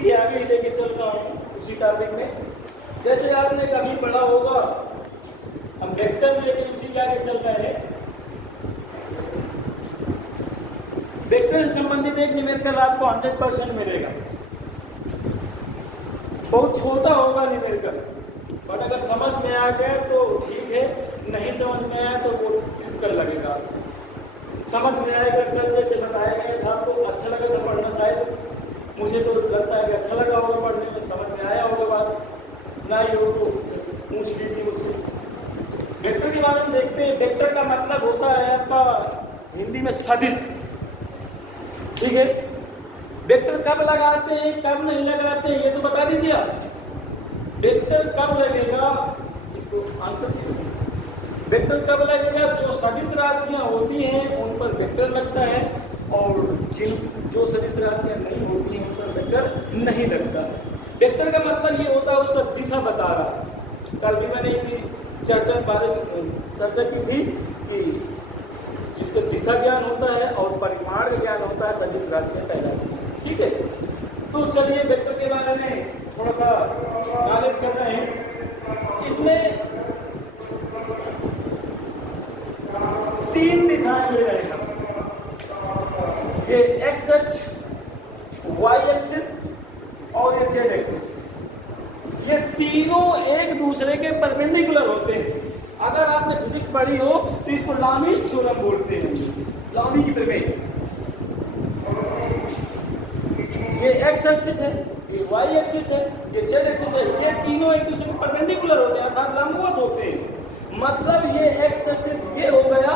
के आगे ही लेके चल रहा हूँ उसी टॉपिक में। जैसे आपने कभी पढ़ा होगा, हम वेक्टर लेके उसी के आगे चल रहे हैं। वेक्टर से संबंधित एक न्यूमेरिकल आपको 100% मिलेगा। बहुत छोटा होगा न्यूमेरिकल, बट अगर समझ में आ गया तो ठीक है, नहीं समझ में आया तो वो टिपिकल लगेगा। समझ में आएगा, कल जैसे बताया गया था आपको अच्छा लगा था पढ़ना, शायद मुझे तो लगता है कि अच्छा लगा होगा पढ़ने में, समझ में आया होगा बात, ना ही हो तो पूछ लीजिए मुझसे। वेक्टर के बारे में देखते हैं। वेक्टर का मतलब होता है आपका हिंदी में सदिश, ठीक है। वेक्टर कब लगाते हैं कब नहीं लगाते हैं ये तो बता दीजिए आप। वेक्टर कब लगेगा, इसको आंसर। वेक्टर कब लगेगा, जो सदिश राशियां होती हैं उन पर वेक्टर लगता है, और जो सदिश राशियां नहीं होती हैं उन पर वेक्टर नहीं लगता। वेक्टर का मतलब ये होता है उसका दिशा बता रहा। कल भी मैंने इसी चर्चा की थी कि जिसका दिशा ज्ञान होता है और परिमाण ज्ञान होता है, सदिश राशियां कहलाती हैं, ठीक है। तो चलिए वेक्टर के बारे में थोड़ा सा नॉलेज कर रहे हैं। इसमें 3 दिशाएं ले रहे हैं, ये एक्स अक्ष, वाई एक्सिस और ये जेड एक्सिस। ये तीनों एक दूसरे के परपेंडिकुलर होते हैं। अगर आपने फिजिक्स पढ़ी हो तो इसको लामीस थ्योरम बोलते हैं, लामी की प्रमेय। ये एक्स एक्सिस है, ये वाई एक्सिस है, ये जेड एक्सिस है। ये तीनों एक दूसरे के परपेंडिकुलर होते हैं अर्थात लंबवत होते हैं। मतलब ये एक्स एक्सिस ये हो गया,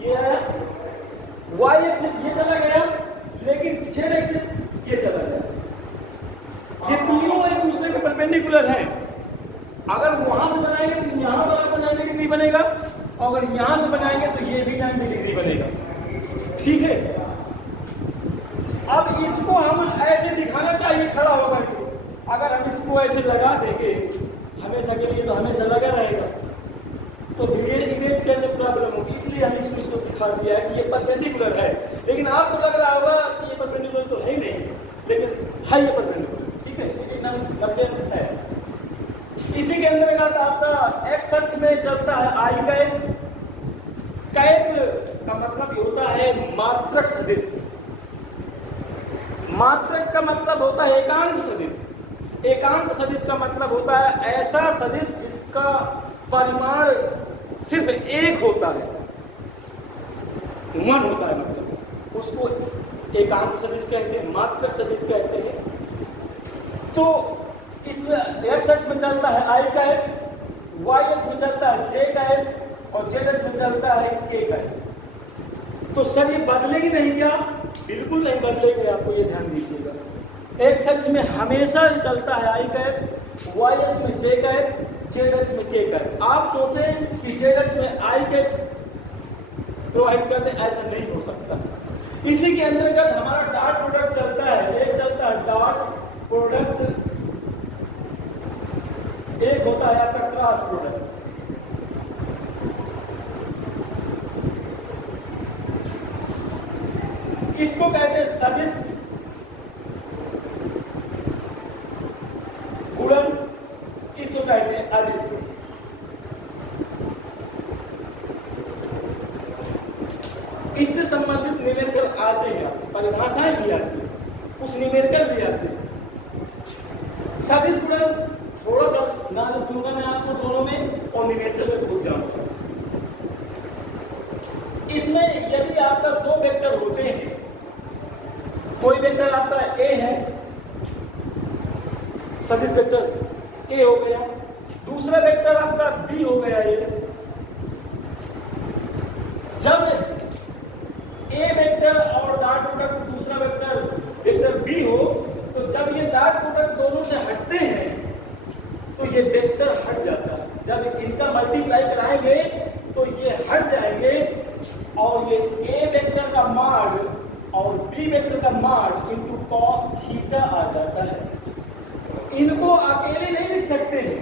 ये आया, वाई एक्सिस ये चला गया, लेकिन जेड एक्सिस ये चला गया। ये तीनों एक दूसरे के परपेंडिकुलर हैं। अगर वहां से बनाएंगे तो यहाँ पर 90 डिग्री बनेगा, और अगर यहाँ से बनाएंगे तो ये भी 90 डिग्री बनेगा, ठीक है। अब इसको हम ऐसे दिखाना चाहिए खड़ा होकर के। अगर हम इसको ऐसे लगा देंगे हमेशा के लिए तो हमेशा लगा रहेगा, तो फिर इमेज के अंदर प्रॉब्लम होगी। इसलिए हम इसको दिखा दिया है कि ये परपेंडिकुलर है। लेकिन आपको लग रहा होगा कि ये परपेंडिकुलर तो है ही नहीं, लेकिन है ये परपेंडिकुलर, ठीक है, क्योंकि है। इसी के अंतर्गत आपका एक्स अक्ष में चलता है आई कैप। कैप का मतलब होता है मात्रक सदिश। मात्रक का मतलब होता है एकांक सदिश। एकांक सदिश का मतलब होता है ऐसा सदिश जिसका परिमाण सिर्फ एक होता है, 1 होता है, मतलब उसको एकांक सदिश कहते हैं, मात्रक सदिश कहते हैं। तो इस एक्स अक्ष में चलता है आई कैप, वाई अक्ष में चलता है जे कैप, और जेड अक्ष में चलता है के कैप। तो सर ये बदलेगी नहीं क्या? बिल्कुल नहीं बदलेगी, आपको ये ध्यान दीजिएगा। एक्स अक्ष में हमेशा चलता है आई कैप, वाई अक्ष में जे कैप, जेड अक्ष में के कैप। आप सोचें कि जेड अक्ष में आई कैप प्रोवाइड कर दें, ऐसा नहीं हो सकता। इसी के अंतर्गत हमारा डॉट प्रोडक्ट चलता है। एक चलता है डॉट प्रोडक्ट, एक होता है आपका क्रॉस प्रोडक्ट। इसको कहते हैं सदिश गुणन, इसको कहते हैं अदिश गुणन। इससे संबंधित न्यूमेरिकल आते हैं, परिभाषाएं भी आती है, कुछ न्यूमेरिकल भी आते हैं। सदिश गुणन थोड़ा सा नॉलेज दूंगा मैं आपको दोनों में, और न्यूमेरिकल में भूल जाऊंगा। इसमें यदि आपका 2 वेक्टर होते हैं, कोई वेक्टर आपका ए है, सदिश वेक्टर ए हो गया, दूसरा वेक्टर आपका बी हो गया। ये जब ए वेक्टर और डॉट प्रोडक्ट दूसरा वेक्टर बी हो, तो जब ये डॉट प्रोडक्ट दोनों से हटते हैं तो ये वेक्टर हट जाता है। जब इनका मल्टीप्लाई कराएंगे तो ये हट जाएंगे, और ये ए वेक्टर का मॉड और बी वेक्टर का मॉड इनटू कॉस थीटा आ जाता है। इनको अकेले नहीं लिख सकते हैं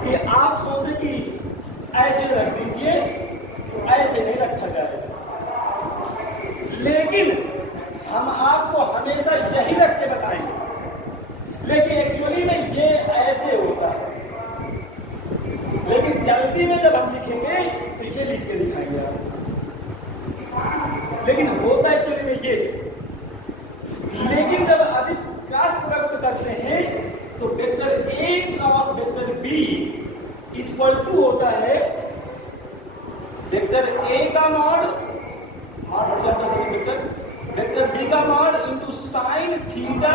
कि आप सोचे कि ऐसे रख दीजिए, ऐसे नहीं रखा जाएगा। लेकिन हम आपको हमेशा यही रख के बताएंगे बी इक्वल टू होता है वेक्टर ए का मॉड हट जाता है वेक्टर बी का mod into sine theta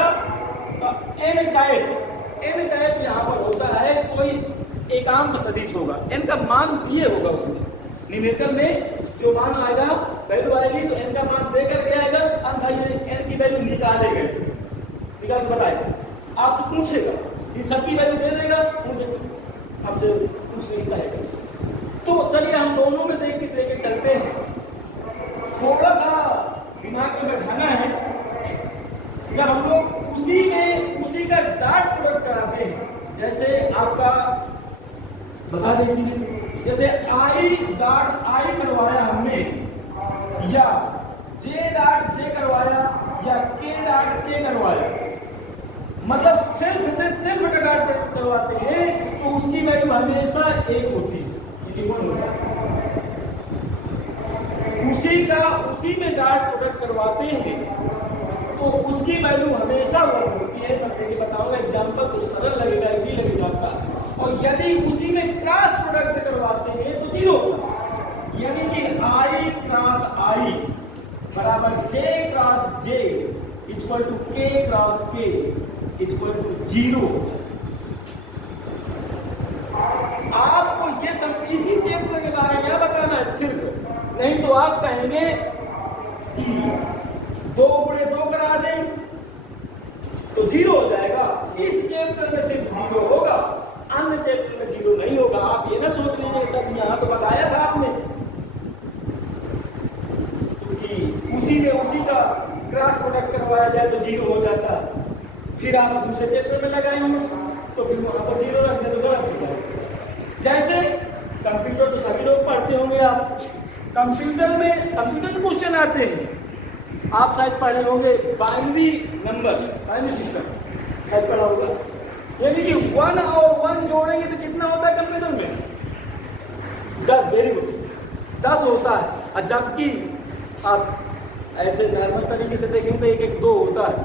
n cap यहाँ पर होता है कोई एकांक सदिश होगा, एन का मान दिए होगा उसमें न्यूमेरिकल में जो मान आएगा वैल्यू आएगी तो एन का मान दे करके आएगा, अन्यथा ये एन की वैल्यू निकाल के बताएगा, आपसे पूछेगा, इन सबकी वैल्यू दे देगा, आपसे पूछ नहीं पाएगा। तो चलिए हम दोनों में देख के चलते हैं, थोड़ा सा दिमाग में बैठाना है। जब हम लोग उसी का डॉट प्रोडक्ट कराते हैं, जैसे आपका बता दें इसीलिए, जैसे आई डॉट आई करवाया हमने, या जे डॉट जे करवाया, या के डॉट के करवाया, मतलब सेल्फ से सेल्फ का डॉट प्रोडक्ट करवाते हैं तो उसकी वैल्यू हमेशा एक होती है, उसी में डॉट प्रोडक्ट करवाते हैं तो उसकी वैल्यू हमेशा वन होती है। मैं देखिए बताऊंगा एग्जांपल तो सरल लगेगा, इजी लगेगा आपका। और यदि उसी में क्रॉस प्रोडक्ट करवाते हैं तो जीरो, यानी कि आई क्रॉस आई बराबर जे क्रॉस जे इक्वल टू के क्रॉस के इक्वल टू जीरो। आपको ये सब इसी चैप्टर के बारे में बताना है सिर्फ, नहीं तो आप कहेंगे कि 2 गुणे 2 करा दें तो जीरो हो जाएगा। इस चैप्टर में सिर्फ जीरो होगा, अन्य चैप्टर में जीरो नहीं होगा। आप ये ना सोच लीजिए सब यहाँ तो बताया था आपने कि उसी का क्रॉस प्रोडक्ट करवाया जाए तो जीरो हो जाता, फिर आप दूसरे चैप्टर में लगाएंगे तो फिर वहां पर जीरो रख दे तो गलत हो जाएगा। जैसे कंप्यूटर तो सभी लोग पढ़ते होंगे, आप कंप्यूटर में क्वेश्चन आते हैं, आप शायद पढ़े होंगे बाइनरी नंबर, बाइनरी सिस्टम शायद पढ़ा होगा, यानी कि 1 और 1 जोड़ेंगे तो कितना होता है कंप्यूटर में 10, वेरी गुड 10 होता है। और जबकि आप ऐसे नॉर्मल तरीके से देखेंगे तो 1 1 2 होता है,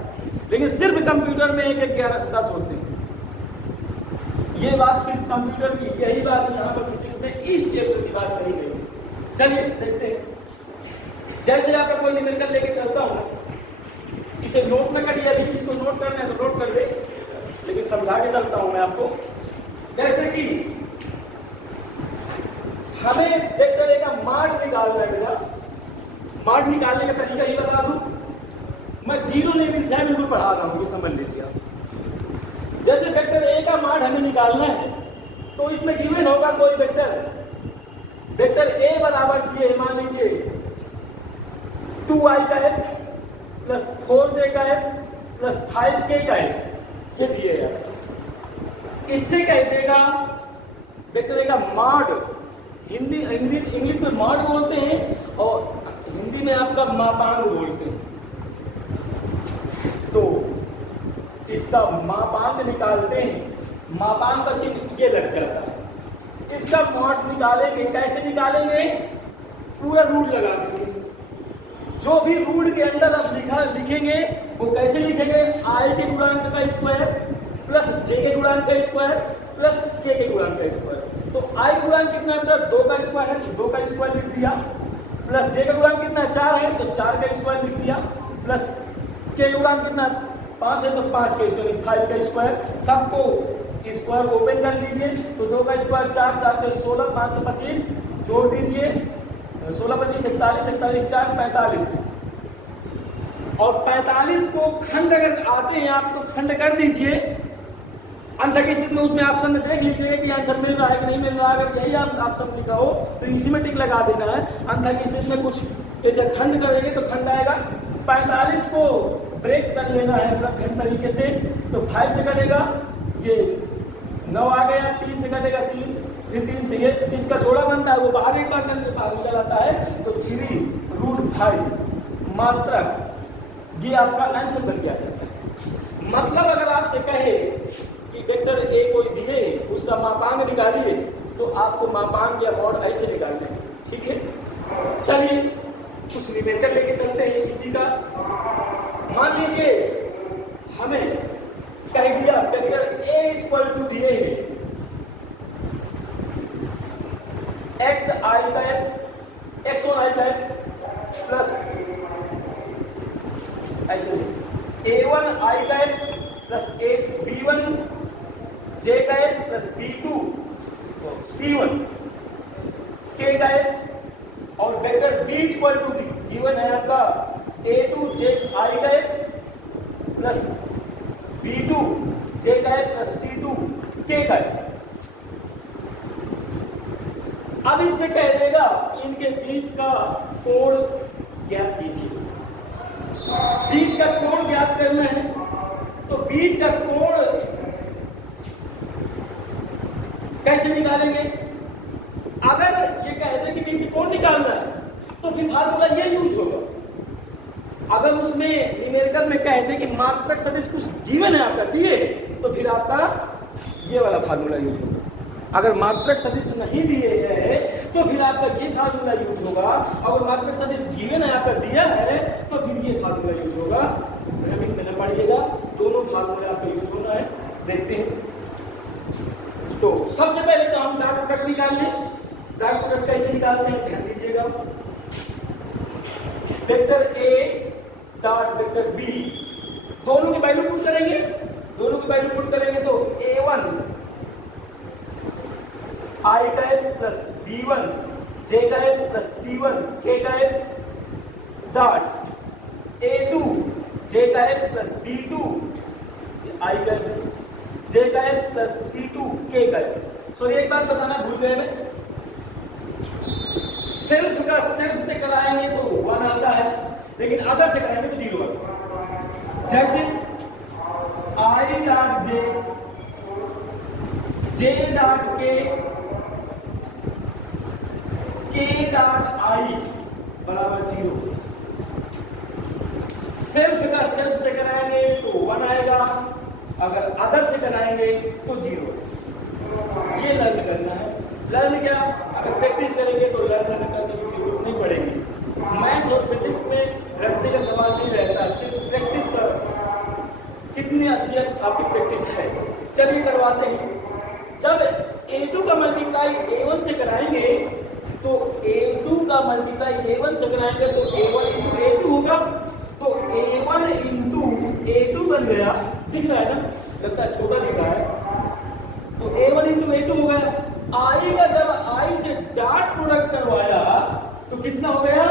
लेकिन सिर्फ कंप्यूटर में 1 1 11 10 होते हैं। ये बात सिर्फ कंप्यूटर की, यही बात यहाँ पर फिजिक्स में इस चैप्टर की बात करी गई। चलिए देखते हैं। जैसे आपका कोई न्यूमेरिकल लेके चलता हूँ, इसे नोट में करिए, अभी जिसको नोट करना है तो नोट कर दे, लेकिन समझा के चलता हूँ मैं आपको। जैसे कि हमें वेक्टर ए का माड निकालना है बेटा, माड निकालने का तरीका ही बता दूं, मैं जीरो लेवल से बिल्कुल पढ़ा रहा हूँ, ये समझ लीजिए आप। जैसे वेक्टर ए का माड हमें निकालना है तो इसमें गिवन होगा कोई वेक्टर ए बराबर दिए, मान लीजिए 2i का है प्लस 4j का है प्लस 5k का है, ये दिए यार। इससे कह देगा वेक्टर ए का माड, इंग्लिश में माड बोलते हैं और हिंदी में आपका मापांक बोलते हैं। तो इसका मापांक निकालते हैं, मापांक का चिन्ह ये लग जाता है। इसका मॉड निकालेंगे, कैसे निकालेंगे, पूरा रूट लगा देंगे। जो भी रूट के अंदर आप लिखेंगे वो कैसे लिखेंगे, आई के गुणांक का स्क्वायर प्लस जे के गुणांक का स्क्वायर प्लस के गुणांक का स्क्वायर। तो आई का गुणांक कितना है, 2 का स्क्वायर है, 2 का स्क्वायर लिख दिया, प्लस जे का गुणांक कितना है, 4 है तो 4 का स्क्वायर लिख दिया, प्लस के गुणांक कितना 5 है तो 5 का स्क्वायर, 5 का स्क्वायर। सबको स्क्वायर ओपन कर लीजिए, तो 2 का स्क्वायर 4, 4 के 16, 5 के 25, जोड़ दीजिए 16 25 41, 41 4 45। और 45 को खंड अगर आते हैं आप तो खंड कर दीजिए। अंत की स्थिति में उसमें ऑप्शन में देख लीजिएगा कि आंसर मिल रहा है कि नहीं मिल रहा है। अगर यही ऑप्शन लिखा हो तो इसी में टिक लगा देना है। अंत की स्थिति में कुछ ऐसे खंड करेंगे तो खंड आएगा। 45 को ब्रेक कर लेना है मतलब तरीके से, तो 5 से कटेगा, ये 9 आ गया, 3 से कटेगा 3, फिर 3 से ये जिसका जोड़ा बनता है वो बाहर एक बार करके बाहर चला जाता है, तो 3√5 मात्रक, ये आपका आंसर बन गया। मतलब अगर आपसे कहे कि वेक्टर ए कोई दिए उसका मापांक निकालिए तो आपको मापांक या मॉड ऐसे निकालने हैं, ठीक है। चलिए कुछ न्यूमेरिकल लेके चलते हैं इसी का। मान लीजिए हमें कह दिया वेक्टर ए इक्वल टू दिए है I cap x1 I cap plus ऐसे a1 I cap plus b1 j cap plus b2 c1 k cap और vector b equal to given है आपका a2 j I cap plus b2 j cap plus c2 k cap. अब इससे कह देगा इनके बीच का कोण ज्ञात कीजिए। बीच का कोण ज्ञात करना है तो बीच का कोण कैसे निकालेंगे? अगर ये कह दे कि बीच का कोण निकालना है तो फिर फार्मूला ये यूज होगा। अगर उसमें न्यूमेरिकल में कह दे कि मात्रक सदिश कुछ गिवन है आपका दिए तो फिर आपका ये वाला फार्मूला यूज होगा। अगर मात्रक सदिश नहीं दिए हैं तो फिर आपका ये फार्मूला यूज होगा। अगर मात्रक सदिश गिवन है आपका दिया है तो फिर ये फार्मूला यूज होगा। भ्रमित में न पड़िएगा, दोनों फार्मूला आपका यूज होना है। देखते हैं। तो सबसे पहले तो हम डॉट प्रोडक्ट निकाल लें। डॉट प्रोडक्ट कैसे निकालते हैं ध्यान दीजिएगा। Vector A dot vector B दोनों की वैल्यू पुट करेंगे। दोनों की वैल्यू पुट करेंगे तो a1 I cap plus b1 j cap plus c1 k cap dot a2 j cap plus b2 I cap j cap plus c2 k cap. So एक बात बताना भूल गए मैं, सेल्फ का सेल्फ से कराएंगे तो 1 आता है, लेकिन अदर से कराएंगे तो 0 आता। जैसे i dot j dot k dot I बराबर 0। सेल्फ का सेल्फ से कराएंगे तो 1 आएगा, अगर अदर से कराएंगे तो 0। ये लर्न करना है। लर्न क्या? अगर प्रैक्टिस करेंगे तो लर्न करने की जरूरत नहीं पड़ेगी। मैथ और फिजिक्स में रटने का सवाल नहीं रहता, सिर्फ प्रैक्टिस कर कितनी अच्छी आपकी प्रैक्टिस है। चलिए करवाते हैं। जब a2 का मल्टीप्लाई a1 से कराएंगे तो a2 का मल्टीप्लाई a1 से कराएंगे तो a1 इंटू a2 होगा। तो a1 इंटू a2 बन गया, दिख रहा है ना, लगता है छोटा दिख रहा है। तो a1 इंटू a2 हो गया। i का जब i से डॉट प्रोडक्ट करवाया तो कितना हो गया?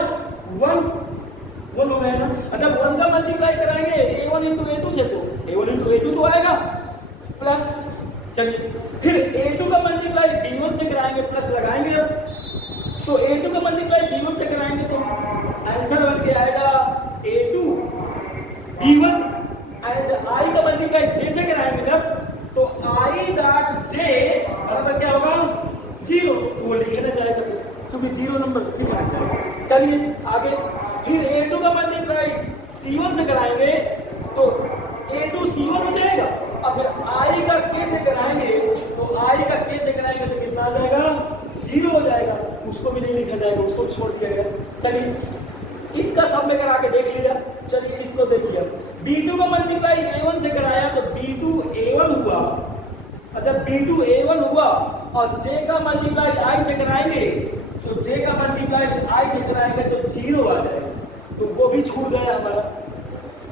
1 हो गया ना। अच्छा 1 का मल्टीप्लाई कराएंगे a1 इंटू a2 से तो a1 इंटू a2 तो आएगा प्लस। चलिए फिर a2 का मल्टीप्लाई b1 से कराएंगे, प्लस लगाएंगे। तो a2 का मल्टीप्लाई b1 से कराएंगे तो आंसर बन के आएगा a2 b1 एंड i का मल्टीप्लाई j से कराएंगे जब तो i डॉट j बराबर क्या होगा? 0। तो वो लिखना जाएगा क्योंकि 0 नंबर लिखना जाएगा। चलिए आगे। फिर a2 का मल्टीप्लाई c1 से कराएंगे तो a2 c1 हो जाएगा। अब फिर i का k से कराएंगे तो i का k से कराएंगे तो कितना आ जाएगा? 0 हो जाएगा। उसको भी नहीं लिखा जाएगा, उसको छोड़ दिया गया। चलिए इसका सब में करा के देख लिया। चलिए इसको देखिए। b2 का मल्टीप्लाई a1 से कराया तो b2 a1 हुआ। अच्छा b2 a1 हुआ और j का मल्टीप्लाई i से कराएंगे तो j का मल्टीप्लाई i से कराएंगे तो 0 आ जाएगा, तो वो भी छूट गया हमारा।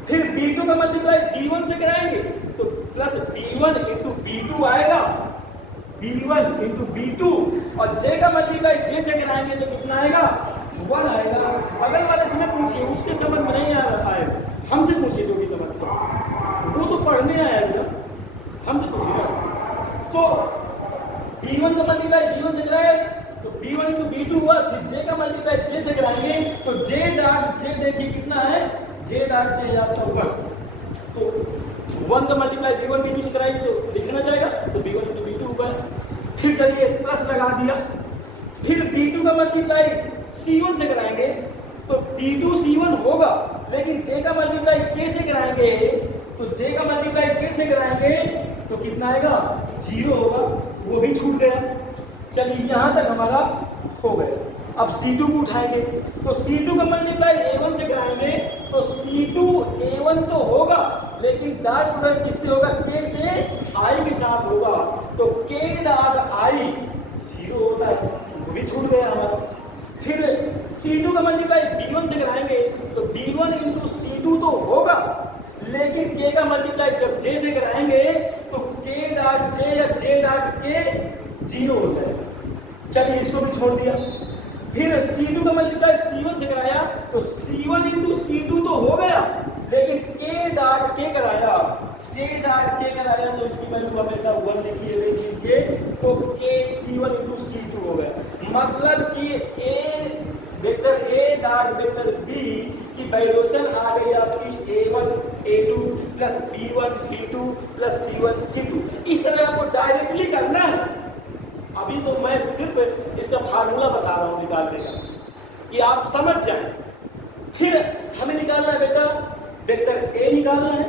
फिर b2 का मल्टीप्लाई b1 से कराएंगे तो प्लस b1 इंटू b2 आएगा, b1 इंटू b2 और j का मल्टीप्लाई j से कराएंगे तो कितना आएगा? 1 आएगा। बगल वाले से पूछिए, उसके समझ में नहीं आ रहा है, हमसे पूछिए जो भी समस्या, वो तो पढ़ने आया ना, हमसे पूछिए ना। तो b1 का मल्टीप्लाई b1 से कराए तो b1 इंटू b2 हुआ। फिर j का मल्टीप्लाई j से कराएंगे तो j डॉट j देखिए कितना है? j डॉट j आपका होगा। तो 1 का मल्टीप्लाई b1 b2 से कराएंगे तो लिखना जाएगा तो b1 इंटू b2 होगा। फिर चलिए प्लस लगा दिया। फिर b2 का मल्टीप्लाई c1 से कराएंगे तो b2 c1 होगा, लेकिन j का मल्टीप्लाई k से कराएंगे तो j का मल्टीप्लाई k से कराएंगे तो कितना आएगा? 0 होगा, वो भी छूट गया। चलिए यहाँ तक हमारा हो गया। अब c2 को उठाएंगे तो c2 का मल्टीप्लाई a1 से कराएंगे तो c2 a1 तो होगा, लेकिन डॉट प्रोडक्ट किससे होगा? k से i के साथ होगा, तो k डॉट i 0 होता है, वो भी छूट गया हमारा। C2 का मल्टीप्लाई B1 से कराएंगे तो B1 इंटू C2 तो होगा, लेकिन K का मल्टीप्लाई जब J से कराएंगे तो K डॉट J या J डॉट K 0 हो जाएगा। चलिए इसको भी छोड़ दिया। फिर C2 का मल्टीप्लाई C1 से कराया तो C1 इंटू C2 तो हो गया, लेकिन K डॉट K कराया तो इसकी वैल्यू हमेशा 1 लिखिए, देख लीजिए, तो K C1 इंटू C2 हो गया। मतलब कि vector A dot vector B की वैल्यूएशन आ गई आपकी A1 A2 plus B1 B2 plus C1 C2। इस तरह आपको डायरेक्टली करना है। अभी तो मैं सिर्फ इसका फार्मूला बता रहा हूँ निकालने का, कि आप समझ जाएं। फिर हमें निकालना है बेटा, वेक्टर A निकालना है,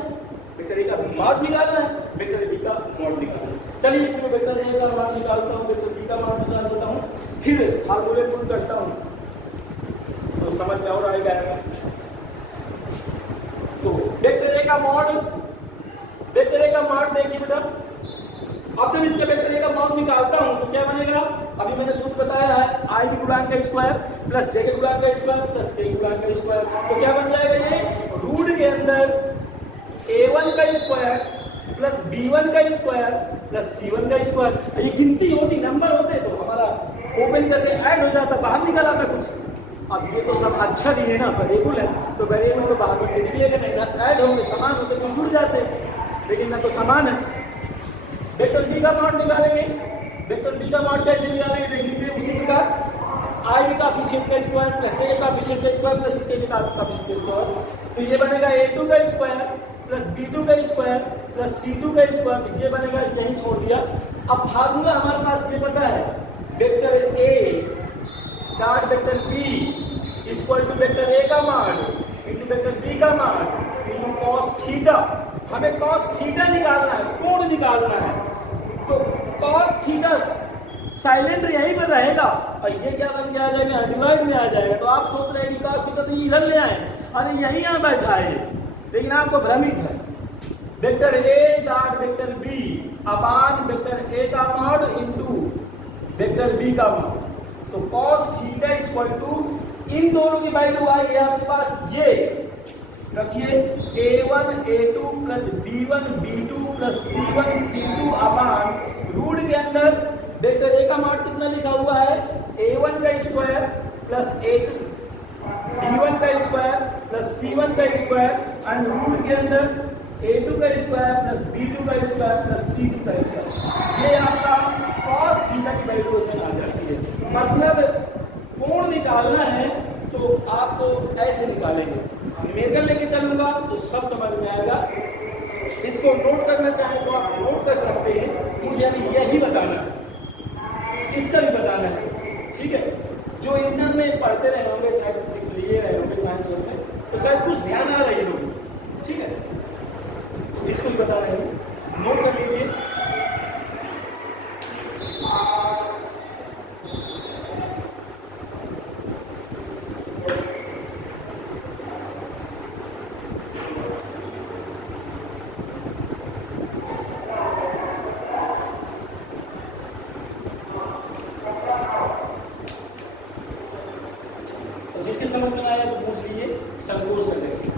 वेक्टर A का मॉड निकालना है, वेक्टर B का मॉड निकालना है। चलिए इसमें वेक्टर A का मॉड निकालता हूँ, वेक्टर B का मॉड निकाल देता हूँ, फिर फार्मूले पुट करता हूँ तो समझ में और आएगा। तो वेक्टर A का मॉड देखिए बेटा, अब जब इसके वेक्टर A का मॉड निकालता हूँ तो क्या बनेगा, अभी मैंने सूत्र बताया है I के गुणांक का स्क्वायर प्लस J के गुणांक का स्क्वायर प्लस K के गुणांक का स्क्वायर। तो क्या बन जाएगा, ये रूट के अंदर A1 का स्क्वायर प्लस B1 का स्क्वायर प्लस C1 का स्क्वायर। ये गिनती होती, नंबर होते तो हमारा ओपन करके ऐड हो जाता, बाहर निकल आता कुछ। अब ये तो सब अच्छा नहीं है ना, वेरिएबल है तो वेरिएबल तो बाहर में निकलेगा नहीं ना, ऐड होंगे, समान होते तो जुड़ जाते, लेकिन ना तो समान है। वेक्टर B का मॉड निकालेंगे, वेक्टर B का मॉड कैसे निकालेंगे देख लीजिए, उसी प्रकार I का कोएफिशिएंट का स्क्वायर प्लस J का कोएफिशिएंट का स्क्वायर प्लस K का कोएफिशिएंट का स्क्वायर। तो ये बनेगा A2 का स्क्वायर प्लस B2 का स्क्वायर प्लस C2 का स्क्वायर। तो ये बनेगा, यहीं छोड़ दिया। अब फार्मूला हमारे पास ये पता है, vector A dot vector B equal to vector A का मॉड इंटू वेक्टर B का मॉड इंटू कॉस थीटा। हमें कॉस थीटा निकालना है, कोण निकालना है, तो कॉस थीटा साइलेंट यहीं पर रहेगा और ये क्या बन के आ जाएगा, डिवाइड में आ जाएगा। तो आप सोच रहे हैं कि कॉस थीटा तो इधर ले आए, अरे यहीं यहाँ बैठा है, लेकिन आपको भ्रमित है। Vector A dot vector B upon vector A का मॉड इंटू वेक्टर B का मॉड। तो cos थीटा इक्वल टू, इन दोनों की वैल्यू आई है आपके पास, ये रखिए A1 A2 plus B1 B2 plus C1 C2 अपान रूट के अंदर वेक्टर A का मॉड कितना लिखा हुआ है, A1 का स्क्वायर प्लस A2 B1 का स्क्वायर प्लस C1 का स्क्वायर एंड रूट के अंदर A2 का स्क्वायर प्लस B2 का स्क्वायर प्लस C2 का स्क्वायर। ये आपका cos थीटा की वैल्यू से आ जाती है। मतलब कोण निकालना है तो आप तो ऐसे निकालेंगे, न्यूमेरिकल लेके चलूंगा तो सब समझ में आएगा। इसको नोट करना चाहें तो आप नोट कर सकते हैं, मुझे अभी यही बताना है, इसका भी बताना है, ठीक है। जो इंटर में पढ़ते रहे होंगे, शायद फिजिक्स लिए रहे होंगे, साइंस होंगे, तो शायद कुछ ध्यान आ रही होगी, ठीक है। तो इसको भी बता रहे हैं, नोट कर लीजिए। जिसके समझ में आया तो पूछ लीजिए, संकोच कर देंगे।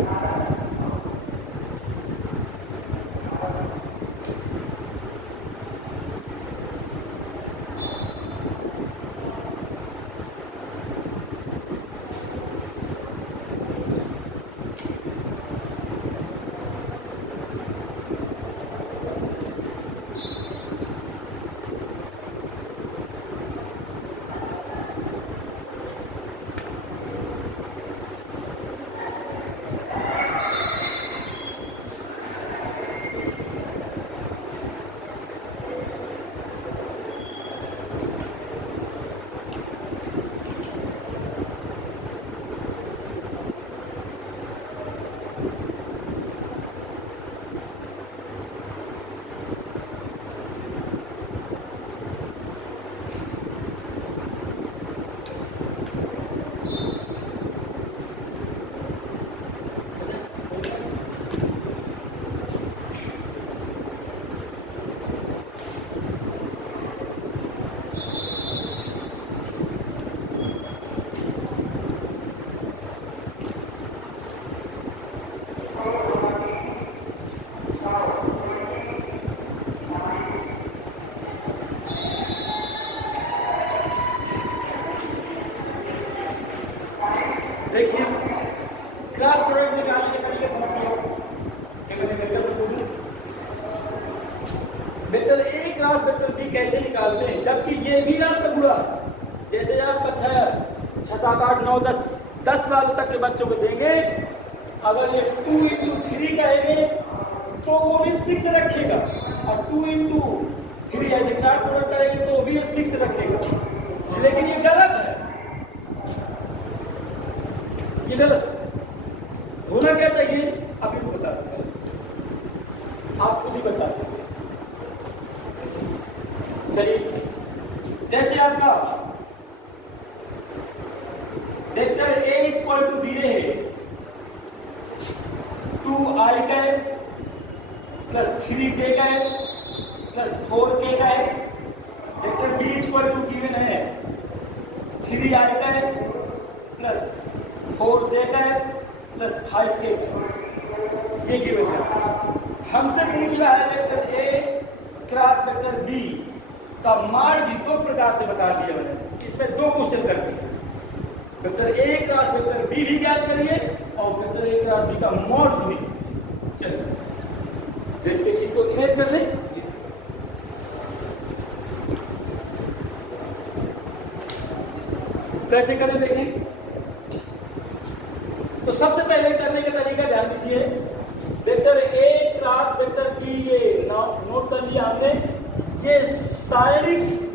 कैसे निकालते हैं, जबकि ये भी आपका गुणा है। जैसे आप 6, 7, 8, 9, 10 वालों तक के बच्चों को देंगे, अगर ये 2 into 3 कहेंगे तो वो भी 6 रखेगा, और 2 into 3 ऐसे क्रॉस प्रोडक्ट करेंगे तो भी ये 6 रखेगा। लेकिन ये गलत है, ये गलत है। होना क्या चाहिए अभी बता दूंगा, आप खुद ही बता दें। चलिए, जैसे आपका वेक्टर A इक्वल टू दिए है 2i cap plus 3j cap plus 4k cap. Vector B equal to given है 3i cap plus 4j cap plus 5k cap, ये गिवन है। हमसे पूछ रहा है vector A cross vector B का मान भी 2 प्रकार से बता दिया मैंने, इसमें 2 क्वेश्चन कर दिए। Vector A cross vector B भी ज्ञात करिए और वेक्टर A क्रॉस B का मॉड भी। चलिए देखते हैं, इसको इमेज कर दें। कैसे करें देखें। तो सबसे पहले करने का तरीका ध्यान दीजिए, vector A cross vector B, ये नोट कर लिया हमने, ये साइड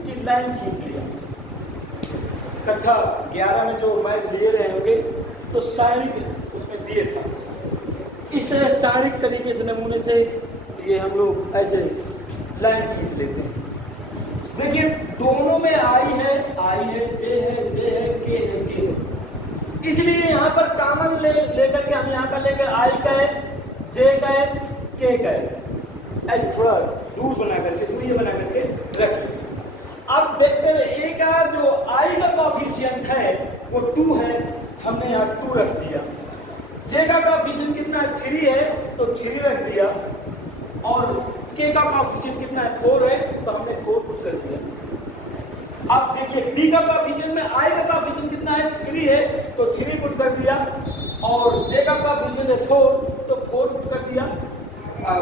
की लाइन खींच लिया। कक्षा 11 में जो मैथ लिए रहे होंगे तो साइड उसमें दिए था, इस तरह साइड तरीके से नमूने से ये हम लोग ऐसे लाइन खींच लेते हैं। देखिए दोनों में आई है, जे है, के है। इसलिए यहाँ पर कॉमन लेकर के हम यहाँ का लेकर आई का है, जे का है, के का है, ऐसे थोड़ा दूर बना करके, दूरी बना करके रख। अब वेक्टर A का जो I का कोएफिशिएंट है वो 2 है, हमने यहाँ 2 रख दिया। J का कोएफिशिएंट कितना है 3 है तो 3 रख दिया, और K का कोएफिशिएंट कितना है 4 है तो हमने 4 पुट कर दिया। अब देखिए B का कोएफिशिएंट में I का कोएफिशिएंट कितना है 3 है तो 3 पुट कर दिया, और J का कोएफिशिएंट है 4 तो 4 पुट कर दिया, और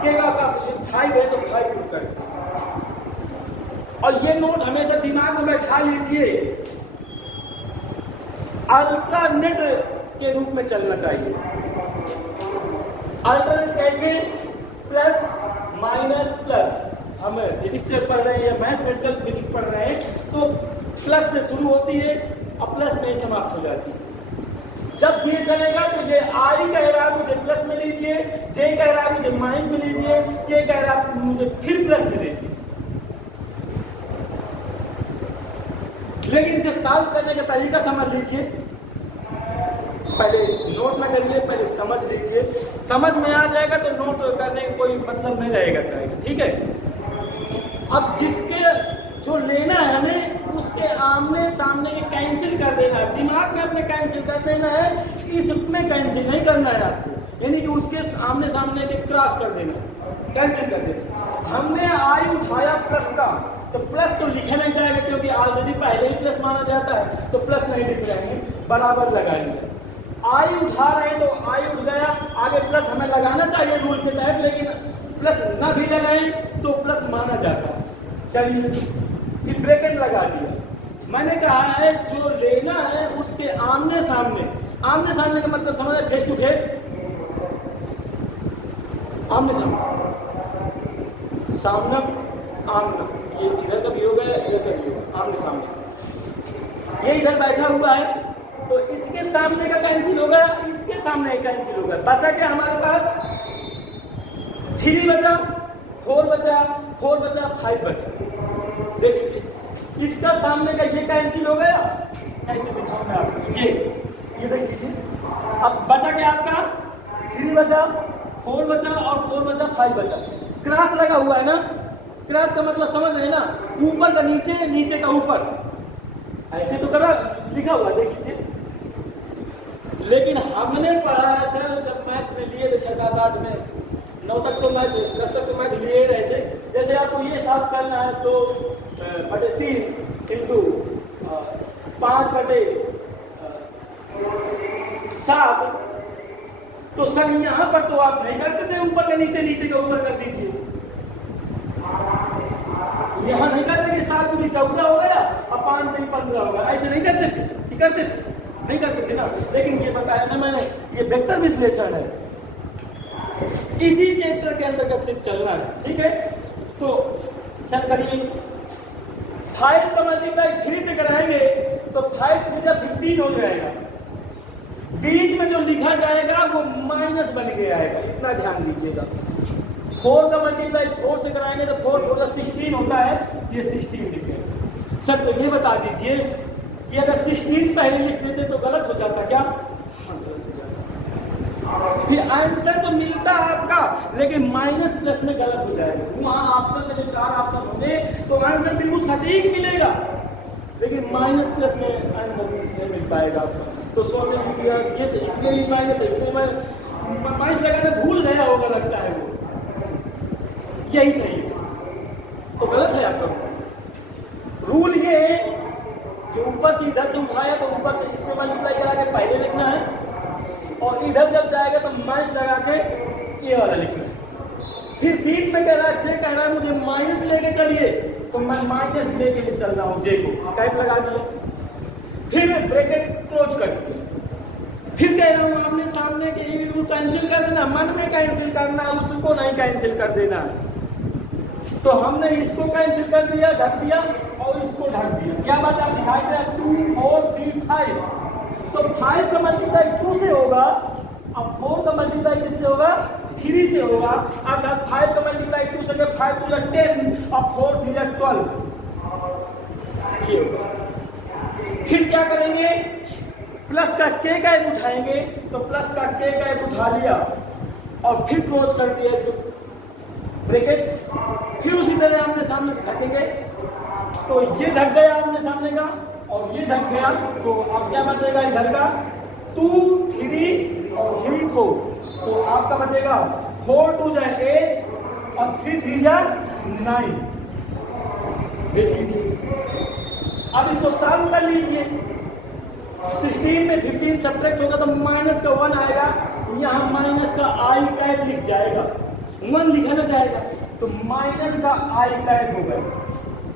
K का कोएफिशिएंट 5 है तो 5 पुट कर दिया। और ये नोट हमेशा दिमाग में बैठा लीजिए, अल्टरनेट के रूप में चलना चाहिए। अल्टरनेट कैसे? Plus minus plus. हम फिजिक्स से पढ़ रहे हैं या मैथमेटिकल फिजिक्स पढ़ रहे हैं तो प्लस से शुरू होती है और प्लस में ही समाप्त हो जाती है। जब ये चलेगा तो ये आई कह रहा है मुझे प्लस में लीजिए, जे कह रहा है मुझे माइनस में लीजिए, के कह रहा है मुझे फिर प्लस में लीजिए। लेकिन इसे सॉल्व करने का तरीका समझ लीजिए, पहले नोट ना करिए, पहले समझ लीजिए। समझ में आ जाएगा तो नोट करने का कोई मतलब नहीं रहेगा, ठीक है। अब जिसके जो लेना है हमें उसके आमने सामने के कैंसिल कर देना है, दिमाग में अपने कैंसिल कर देना है, इसमें कैंसिल नहीं करना है आपको, यानी कि उसके आमने सामने के क्रॉस कर देना, कैंसिल कर देना। हमने आई उठाया प्लस का, तो प्लस तो लिखे नहीं जाएगा क्योंकि ऑलरेडी पहले ही प्लस माना जाता है, तो प्लस नहीं लिख जाएंगे, बराबर लगाएंगे। आई उठा रहे हैं तो आई उठ गया, आगे प्लस हमें लगाना चाहिए रूल के तहत, लेकिन प्लस ना भी लगाएं तो प्लस माना जाता है। चलिए फिर ब्रैकेट लगा दिया। मैंने कहा है जो लेना है उसके आमने सामने, आमने सामने का मतलब समझ रहे, फेस टू फेस, आमने सामने, सामना आमना, ये इधर का भी होगा इधर का भी होगा, आमने सामने। ये इधर बैठा हुआ है तो इसके सामने का कैंसिल होगा, इसके सामने का कैंसिल होगा, बचा क्या हमारे पास 3 बचा, 4 बचा, 4 बचा, 5 बचा। देख लीजिए इसका सामने का ये कैंसिल हो गया, ऐसे दिखाऊं मैं आपको, ये देख लीजिए। अब बचा क्या आपका 3 बचा, 4 बचा और 4 बचा, 5 बचा। क्रॉस लगा हुआ है ना, क्रॉस का मतलब समझ रहे हैं ना, ऊपर का नीचे, नीचे का ऊपर, ऐसे तो करा लिखा हुआ देख लीजिए। लेकिन हमने पढ़ा है सर, जब मैथ में लिए थे 6, 7, 8 में, 9 तक तो मैथ, 10 तक तो मैथ लिए रहे थे। जैसे आपको ये साफ करना है तो 2/3 इंटू 5/7, तो सर यहाँ पर तो आप नहीं करते थे, ऊपर का नीचे, नीचे का ऊपर कर दीजिए। यहाँ नहीं करते कि 7 दूनी 14 हो गया और 5 दिन 15 हो गया, ऐसे नहीं करते थे कि करते थे? नहीं करते थे ना। लेकिन ये बताया ना मैंने, ये वेक्टर विश्लेषण है, इसी चैप्टर के अंतर्गत सिर्फ चलना है, ठीक है। तो चल करिए, 5 का मल्टीप्लाई 3 से कराएंगे तो 5 3 या 15 हो जाएगा। बीच में जो लिखा जाएगा वो माइनस बन के आएगा, इतना ध्यान दीजिएगा। 4 का मल्टीप्लाई 4 से कराएंगे तो 4 4 16 होता है, ये 16 लिखेंगे। सर तो ये बता दीजिए कि अगर 16 पहले लिख देते तो गलत हो जाता क्या? हाँ, गलत हो जाता। फिर आंसर तो मिलता है आपका, लेकिन माइनस प्लस में गलत हो जाएगा। वहाँ ऑप्शन में जो 4 ऑप्शन होंगे तो आंसर बिल्कुल सटीक मिलेगा, लेकिन माइनस प्लस में आंसर नहीं मिल पाएगा आपको। तो सोचेंगे कि यार ये इसमें भी माइनस है, इसमें माइनस लगाना भूल गया होगा लगता है वो, यही सही है तो गलत है आपका। रूल ये है, जो ऊपर से इधर से उठाया तो ऊपर से इससे मल्टीप्लाई करा के पहले लिखना है, और इधर जब जाएगा तो माइनस लगा के ये वाला लिखना है। फिर बीच में कह रहा है कह रहा है मुझे माइनस लेके चलिए, तो मैं माइनस लेके चल रहा हूँ, जे को टाइप लगा दिया, फिर ब्रैकेट क्लोज कर दिया। फिर कह रहा हूँ आपने सामने के ये रूल कैंसिल कर देना, मन में कैंसिल करना, उसको नहीं कैंसिल कर देना। तो हमने इसको कैंसिल कर दिया, ढक दिया, और इसको ढक दिया। क्या बचा दिखाई दे रहा है? 2 4 3 5। तो 5 का मल्टीप्लाई 2 से होगा, अब 4 का मल्टीप्लाई किससे होगा? 3 से होगा। अर्थात 5 का मल्टीप्लाई 2 से 5 2 10 और 4 3 12 ये होगा। फिर क्या करेंगे? प्लस का के कैप उठाएंगे, तो प्लस का के कैप उठा लिया और फिर क्लोज कर दिया इसको ब्रैकेट। फिर उसी तरह आमने सामने से ढकेंगे, तो ये ढक गया आमने सामने का और ये ढक गया, तो अब क्या बचेगा इधर का? 2 3 और 3 4, तो आपका बचेगा 4 2 जा 8 और 3 3 जा 9। देख लीजिए, अब इसको सॉल्व कर लीजिए। 16 में 15 सब्ट्रैक्ट होगा तो माइनस का 1 आएगा, यहाँ माइनस का आई टाइप लिख जाएगा, 1 लिखा ना जाएगा, तो माइनस का आई टाइप होगा।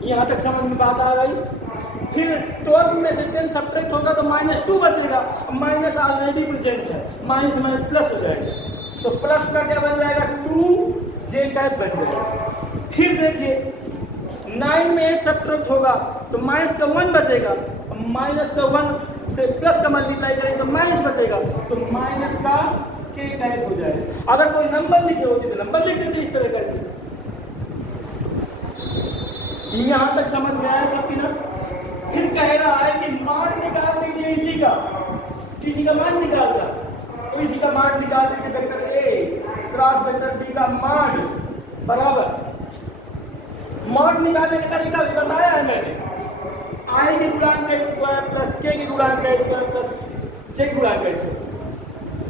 यहाँ तक समझ में बात आ गई? फिर 12 में से 10 सब्ट्रैक्ट होगा तो -2 बचेगा, माइनस ऑलरेडी प्रेजेंट है, माइनस माइनस प्लस हो जाएगा, तो प्लस का क्या बन जाएगा? 2 जे टाइप बन जाएगा। फिर देखिए 9 में 8 सब्ट्रैक्ट होगा तो माइनस का 1 बचेगा, माइनस का 1 से प्लस का मल्टीप्लाई करें तो माइनस बचेगा, तो माइनस का के टाइप हो जाएगा। अगर कोई नंबर लिखे होते तो नंबर लिख देते इस तरह करके। यहाँ तक समझ में आया सबकी ना? फिर कह रहा है कि मान निकाल दीजिए इसी का, किसी का मान निकाल रहा, तो इसी का मान निकाल दीजिए। Vector A cross vector B का मान बराबर, मान निकालने का तरीका भी बताया है मैंने। आई के गुणांक का स्क्वायर प्लस के गुणांक का स्क्वायर प्लस जे गुणांक का स्क्वायर।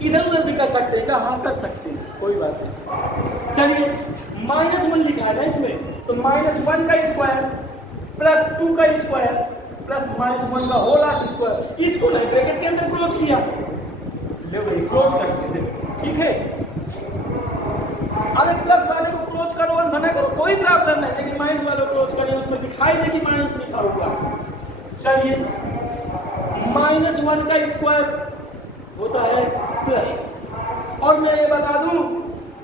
इधर उधर भी कर सकते हैं क्या? हाँ कर सकते हैं, कोई बात नहीं। चलिए -1 लिखा है ना इसमें, तो -1 का स्क्वायर प्लस 2 का स्क्वायर प्लस -1 का होल ऑफ स्क्वायर, इसको नहीं ब्रैकेट के अंदर क्लोज किया, ले भाई क्लोज करके दे, ठीक है। अगर प्लस वाले को क्लोज करो और मना करो कोई प्रॉब्लम नहीं, लेकिन माइनस वाले को क्लोज करें उसमें दिखाई दे कि माइनस लिखा हुआ। चलिए -1 का स्क्वायर होता है प्लस, और मैं ये बता दूं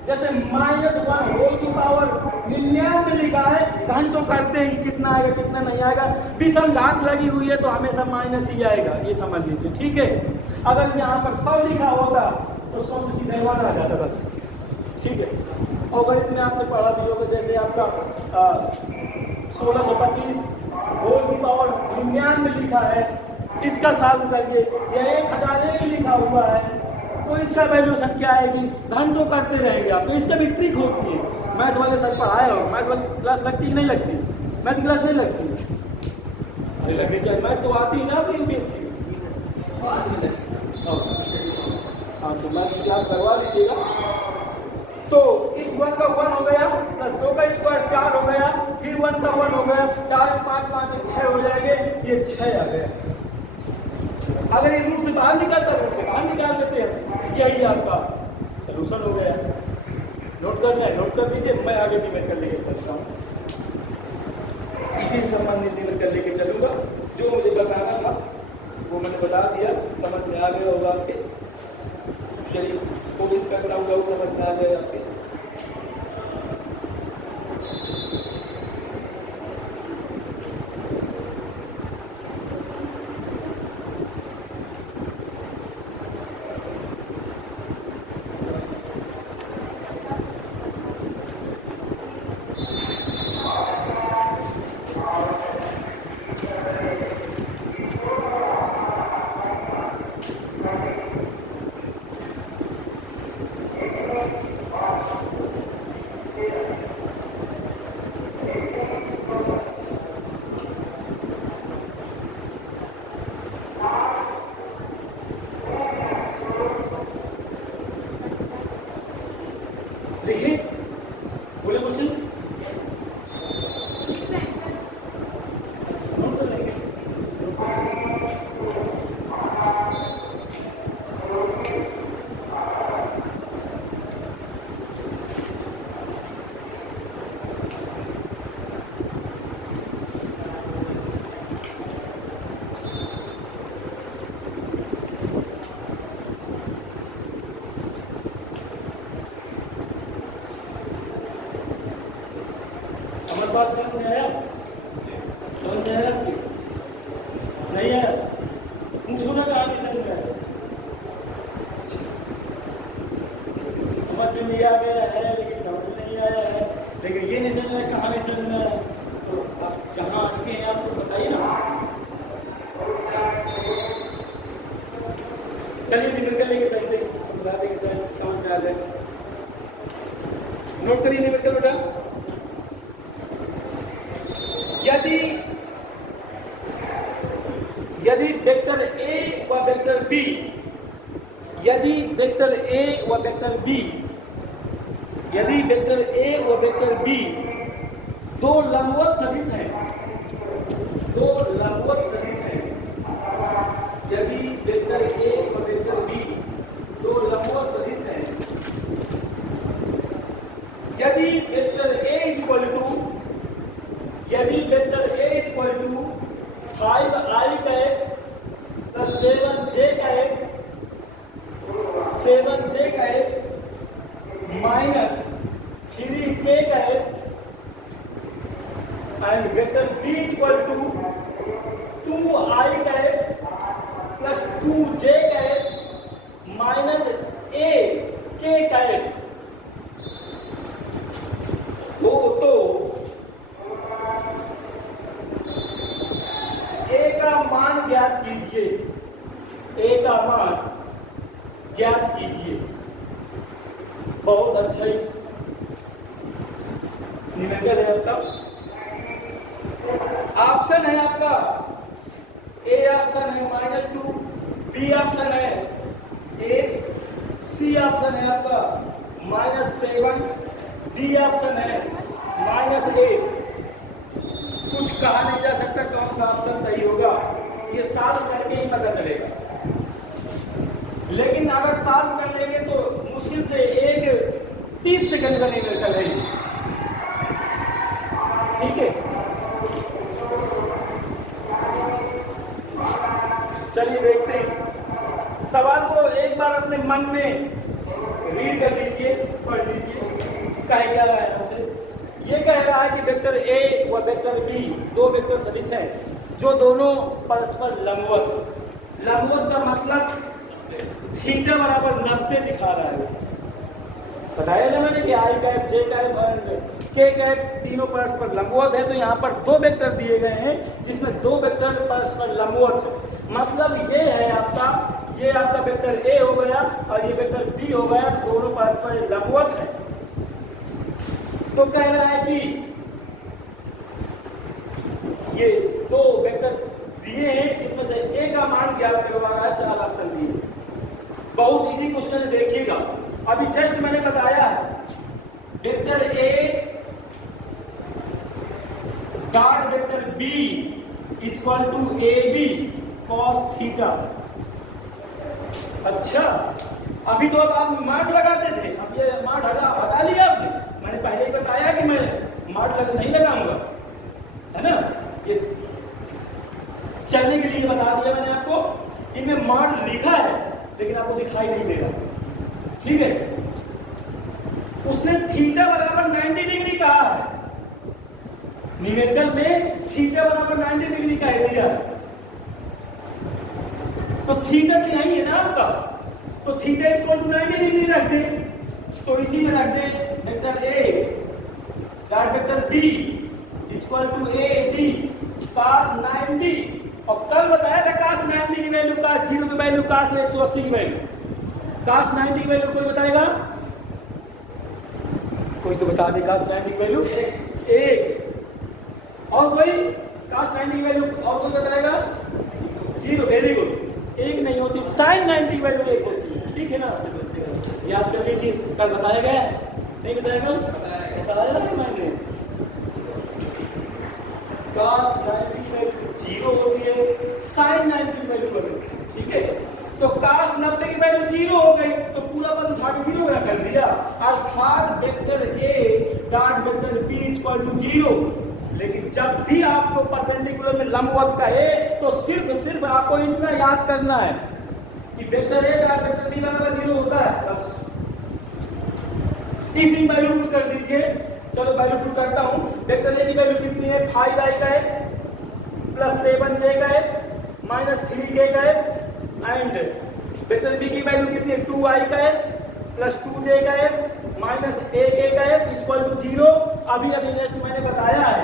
जैसे -1 होल की पावर 99 लिखा है, घंटों करते हैं कि कितना आएगा कितना नहीं आएगा, विषम घात लगी हुई है तो हमेशा माइनस ही आएगा, ये समझ लीजिए, ठीक है। अगर यहाँ पर 100 लिखा होगा तो 100 से सीधे 1 आ जाता बस, ठीक है। और गणित में आपने पढ़ा भी होगा, जैसे आपका 1625 होल की पावर 99 लिखा है, इसका सॉल्व करके या 1001 लिखा हुआ है तो इसका वैल्यूशन क्या आएगी? घंटों करते रहेंगे आप, तो इसका भी ट्रिक होती है। मैथ वाले सर पढ़ाए हो, मैथ वाली क्लास लगती कि नहीं लगती? मैथ क्लास नहीं लगती? अरे लगनी चाहिए, मैथ तो आती है ना आपकी यूपीएससी। हाँ तो मैथ की क्लास लगवा लीजिएगा। तो इस 1 का 1 हो गया प्लस 2 का स्क्वायर 4 हो गया, फिर 1 का 1 हो गया, 4 5 5 6 हो जाएंगे, ये 6 आ गया। अगर ये रूट से बाहर निकालता है, रूट से बाहर निकाल देते हैं, यही आपका सलूशन हो गया। नोट करना है, नोट कर दीजिए, मैं आगे भी मैं कर लेके चलता हूँ। इसी संबंधित न्यूमेरिकल लेके चलूंगा। जो मुझे बताना था वो मैंने बता दिया, समझ में आ गया होगा आपके। चलिए कोशिश करता हूँ वो समझ में आ जाए आपके। देखिए बोले क्वेश्चन नोट कर लेंगे। हमारे पास समझ में आया? समझ में आया आपकी? नहीं आया? पूछो ना कहाँ नहीं समझ में आया? समझ में नहीं आ गया है लेकिन समझ में नहीं आया है, लेकिन ये नहीं समझ में आया कहाँ नहीं समझ में आया? तो आप जहाँ अटके हैं आपको बताइए ना। चलिए न्यूमेरिकल लेके चलते हैं, समझा देंगे समझ में आ जाए। नोट करिए न्यूमेरिकल बेटा। यदि यदि वेक्टर ए व वेक्टर बी, यदि वेक्टर ए व वेक्टर बी, यदि वेक्टर ए व वेक्टर बी दो लंबवत सदिश हैं, दो लंबवत सदिश हैं, यदि वेक्टर ए व वेक्टर बी दो लंबवत सदिश हैं, यदि वेक्टर ए इक्वल टू, यदि vector A equal to 5i cap plus 7j cap, 7j cap minus 3k cap and vector B equal to 2i cap plus 2j cap minus k cap हो तो ए का मान ज्ञात कीजिए, ए का मान ज्ञात कीजिए। बहुत अच्छा ही न्यूमेरिकल है आपका। ऑप्शन है आपका, ए ऑप्शन है -2, बी ऑप्शन है 8, सी ऑप्शन है आपका -7, डी ऑप्शन है -8। कुछ कहा नहीं जा सकता कौन सा ऑप्शन सही होगा, ये सॉल्व करके ही पता चलेगा। लेकिन अगर सॉल्व कर लेंगे तो मुश्किल से 30 सेकंड का न्यूमेरिकल है, ठीक है। चलिए देखते हैं सवाल को एक बार अपने मन में रीड कर लीजिए, पढ़ लीजिए क्या रहा है हमसे। ये कह रहा है कि वेक्टर ए व वेक्टर बी दो वेक्टर सदिश हैं जो दोनों परस्पर लंबवत हैं। लंबवत का मतलब थीटा बराबर 90 दिखा रहा है। बताया ना मैंने कि आई कैप, जे कैप और के कैप तीनों परस्पर लंबवत है। तो यहाँ पर दो वेक्टर दिए गए हैं जिसमें दो वेक्टर परस्पर लंबवत है। मतलब ये है आपका, ये आपका वेक्टर ए हो गया और ये वेक्टर बी हो गया, दोनों परस्पर लंबवत है। तो कह रहा है कि ये दो वेक्टर दिए हैं जिसमें से ए का मान ज्ञात करवा रहा है, 4 ऑप्शन दिए। बहुत इजी क्वेश्चन है, देखिएगा। अभी जस्ट मैंने बताया है vector A dot vector B equal to A B cos theta. अच्छा, अभी तो अब आप मार्क लगाते थे, अब ये मार्क हटा लिया आपने। मैंने पहले ही बताया कि मैं मार्क नहीं लगाऊंगा, है ना। दिखाई नहीं दे रहा, ठीक है। उसने थीटा बराबर 90 डिग्री कहा है, न्यूमेरिकल में थीटा बराबर 90 डिग्री का दिया है, तो थीटा तो यही है ना आपका, तो थीटा इक्वल टू 90 डिग्री रख दे, तो इसी में रख दे vector A dot vector B equal to A D cos 90। और कल बताया था cos 90 की वैल्यू, cos 0 की वैल्यू, cos 180 की वैल्यू, cos 90 की वैल्यू कोई बताएगा? कोई तो बता दे cos 90 की वैल्यू एक, और कोई cos 90 की वैल्यू और कोई बताएगा? 0। Very good. एक नहीं होती, sin 90 की वैल्यू एक होती है, ठीक है ना। याद कर लीजिए, कल बताया गया नहीं बताया? कल बताया था मैंने, cos 90 की वैल्यू 0 होती है, sin 90 की वैल्यू बदलती है, ठीक है। तो cos 90 की वैल्यू 0 हो गई, तो पूरा पद उठा के 0 कर दिया, अर्थात vector a dot vector b equal to 0। लेकिन जब भी आपको परपेंडिकुलर में लंबवत कहे तो सिर्फ आपको इतना याद करना है कि vector a dot vector b बराबर 0 होता है, बस इसी वैल्यू पुट कर दीजिए। चलो वैल्यू पुट करता हूं। वेक्टर a की वैल्यू कितनी है? 5i का है प्लस 7j का है माइनस 3k का है, एंड वेक्टर b की वैल्यू कितनी है? 2i का है प्लस 2j का है माइनस ak का है इक्वल टू 0। अभी नेक्स्ट मैंने बताया है,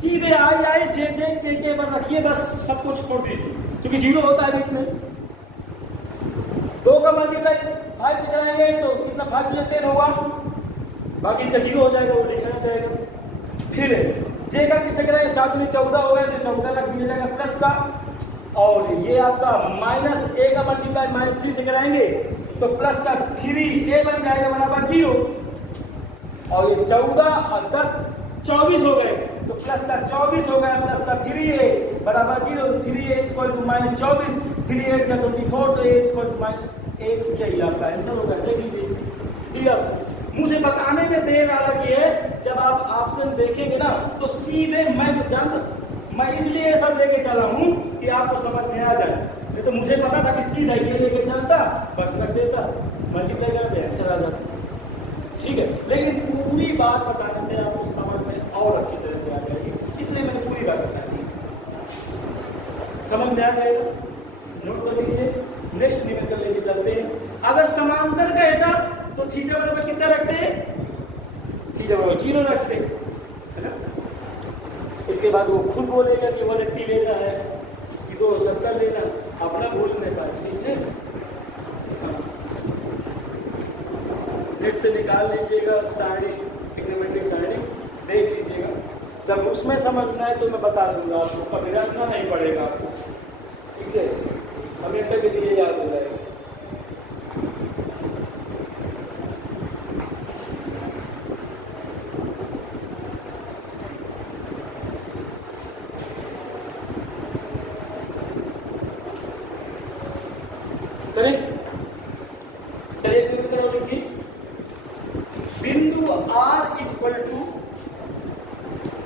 सीधे i j k पर रखिए, बस सब कुछ छोड़ दीजिए, क्योंकि 0 होता है बीच में। 2 का मल्टीप्लाई 5 से कराएंगे तो कितना? 5 से 10 होगा, बाकी इसका 0 हो जाएगा, वो लिखा जाएगा। फिर j का किससे कराएंगे? 7 में 14 होगा तो 14 रख दिया जाएगा प्लस का, और ये आपका माइनस a का मल्टीप्लाई माइनस 3 से कराएंगे तो प्लस का 3a बन जाएगा बराबर 0, और ये 14 और 10 24 हो गए, तो प्लस का 24 हो गया प्लस का 3a बराबर 0, 3a equal to minus 24, 3a का 24, तो a इक्वल टू माइनस 8। यही आपका आंसर होगा। देख लीजिए डी ऑप्शन। मुझे बताने में देर आ रही है, जब आप ऑप्शन देखेंगे ना तो सीधे मैं इसलिए सब लेके चला हूं कि आपको समझ में आ जाए, नहीं तो मुझे पता था कि सीधा ये लेके चलता, बस रख देता, मल्टीप्लाई करते आंसर आ जाता, ठीक है। लेकिन पूरी बात बताने से आपको समझ में और अच्छी तरह से आ जाएगी, इसलिए मैंने पूरी बात बता दी। समझ में आ जाएगा, नोट कर लीजिए। नेक्स्ट न्यूमेरिकल लेके चलते हैं। अगर समांतर कहता तो थीटा बराबर कितना रखते हैं? थीटा बराबर 0 रखते हैं, है ना। इसके बाद वो खुद बोलेगा कि 180 लेना है कि 270 लेना, अपना बोलने का, ठीक है। नेट से निकाल लीजिएगा सारणी, ट्रिग्नोमेट्रिक सारणी देख लीजिएगा। जब उसमें समझना है तो मैं बता दूंगा आपको, कभी रखना नहीं पड़ेगा आपको, ठीक है, हमेशा के लिए याद हो जाएगा।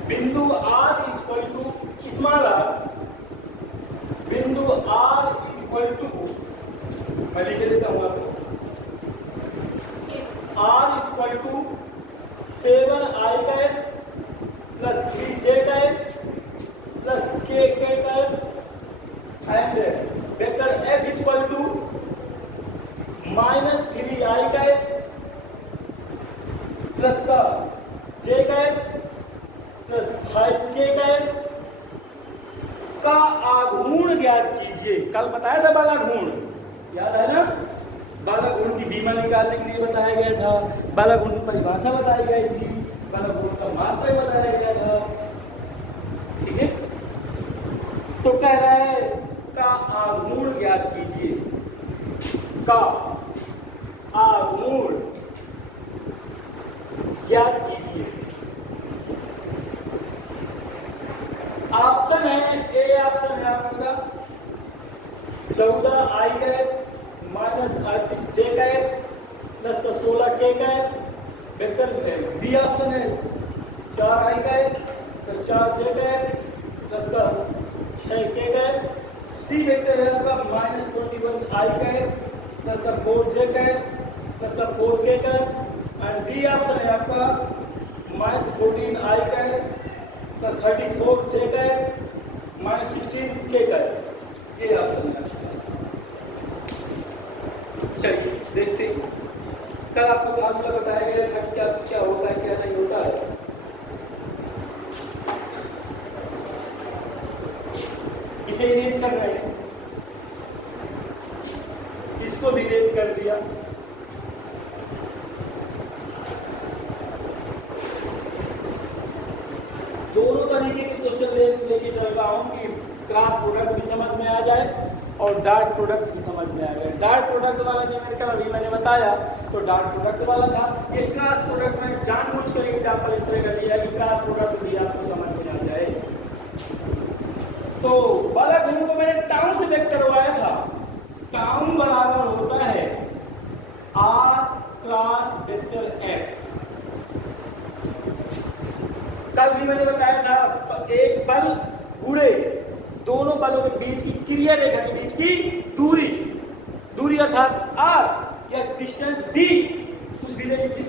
बिंदु R equal to small r, बिंदु R इक्वल टू, मैं लिख देता हूँ आपको, R equal to 7i cap plus 3j cap plus k cap, and vector F equal to minus 3i cap plus का j cap plus 5k cap का आघूर्ण ज्ञात कीजिए। कल बताया था बालाघूर्ण, याद है ना। बालाघूर्ण की बीमा निकालने के लिए बताया गया था, बालाघूर्ण की परिभाषा बताई गई थी, बालाघूर्ण का मात्रक बताया गया था, ठीक है। तो कह रहा है का आघूर्ण ज्ञात कीजिए, का आघूर्ण ज्ञात कीजिए। ऑप्शन है, ए ऑप्शन है आपका 14i cap minus 38j cap plus का 16k cap, vector B option है 4i cap plus 4j cap plus का 6k कैप, सी वेक्टर है आपका माइनस 21i कैप प्लस का 4j कैप प्लस का 4k cap and D option है आपका -14i cap plus 34j cap -16k cap. ये option है आपके पास। चलिए देखते हैं, कल आपको फार्मूला बताया गया था क्या क्या होता है क्या नहीं होता है। इसे इरेज कर रहे हैं, इसको भी इरेज कर दिया। दोनों तरीके के क्वेश्चन लेके चल रहा हूं कि क्रॉस प्रोडक्ट भी समझ में आ जाए और डॉट प्रोडक्ट्स भी समझ में आ गए। डॉट प्रोडक्ट वाला न्यूमेरिकल अभी मैंने बताया तो डॉट प्रोडक्ट वाला था। ये क्रॉस प्रोडक्ट में जानबूझकर एग्जांपल इस तरह का लिया है कि क्रॉस प्रोडक्ट भी आपको समझ में आ जाए। तो वाला गुण को मैंने टाउन से व्यक्त करवाया था। टाउन बराबर होता है आर क्रॉस वेक्टर एफ। कल भी मैंने बताया था एक बल गुणे दोनों बलों के बीच की क्रिया रेखा के बीच की दूरी, दूरी अर्थात आर या डिस्टेंस डी, कुछ भी ले लीजिए।